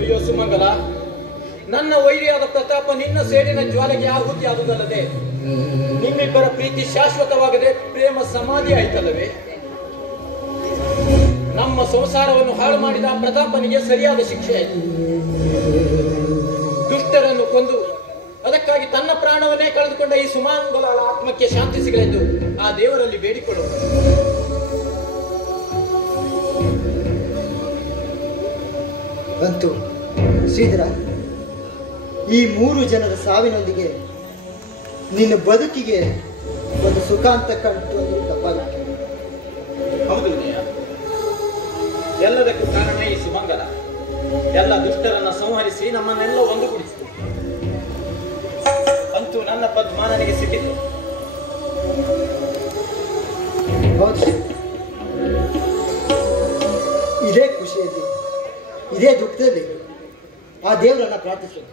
ಅಯ್ಯೋ ಸುಮಂಗಲ, ನನ್ನ ವೈರಿಯಾದ ಪ್ರತಾಪ ನಿನ್ನ ಸೇಡಿನ ಜ್ವಾಲೆಗೆ ಆಹುತಿಯಾದುದಲ್ಲದೆ ನಿಮ್ಮಿಬ್ಬರ ಪ್ರೀತಿ ಶಾಶ್ವತವಾಗದೆ ಪ್ರೇಮ ಸಮಾಧಿ ಆಯ್ತಲ್ಲವೇ? ನಮ್ಮ ಸಂಸಾರವನ್ನು ಹಾಳು ಮಾಡಿದ ಪ್ರತಾಪನಿಗೆ ಸರಿಯಾದ ಶಿಕ್ಷೆ ಆಯಿತು. ದುಷ್ಟರನ್ನು ಕೊಂದು ಅದಕ್ಕಾಗಿ ತನ್ನ ಪ್ರಾಣವನ್ನೇ ಕಳೆದುಕೊಂಡ ಈ ಸುಮಂಗಲ ಆತ್ಮಕ್ಕೆ ಶಾಂತಿ ಸಿಗಲೆಂದು ಆ ದೇವರಲ್ಲಿ ಬೇಡಿಕೊಳ್ಳೋಣ. ಅಂತೂ ಶ್ರೀಧರ, ಈ 3 ಜನರ ಸಾವಿನೊಂದಿಗೆ ನಿನ್ನ ಬದುಕಿಗೆ ಒಂದು ಸುಖ ಅಂತ ಕಂಡು ತಪ್ಪಾಗುತ್ತೆ. ಹೌದು ವಿನಯ, ಎಲ್ಲದಕ್ಕೂ ಕಾರಣ ಈ ಸುಮಂಗಲ ಎಲ್ಲ ದುಷ್ಟರನ್ನ ಸಂಹರಿಸಿ ನಮ್ಮನ್ನೆಲ್ಲ ಒಂದುಗೂಡಿಸಿತು. ಅಂತೂ ನನ್ನ ಪದ್ಮ ನನಗೆ ಸಿಕ್ಕಿತು. ಹೌದು, ಇದೇ ಖುಷಿಯಲ್ಲಿ ಇದೇ ದುಃಖದಲ್ಲಿ ಆ ದೇವರನ್ನ ಪ್ರಾರ್ಥಿಸೋದು.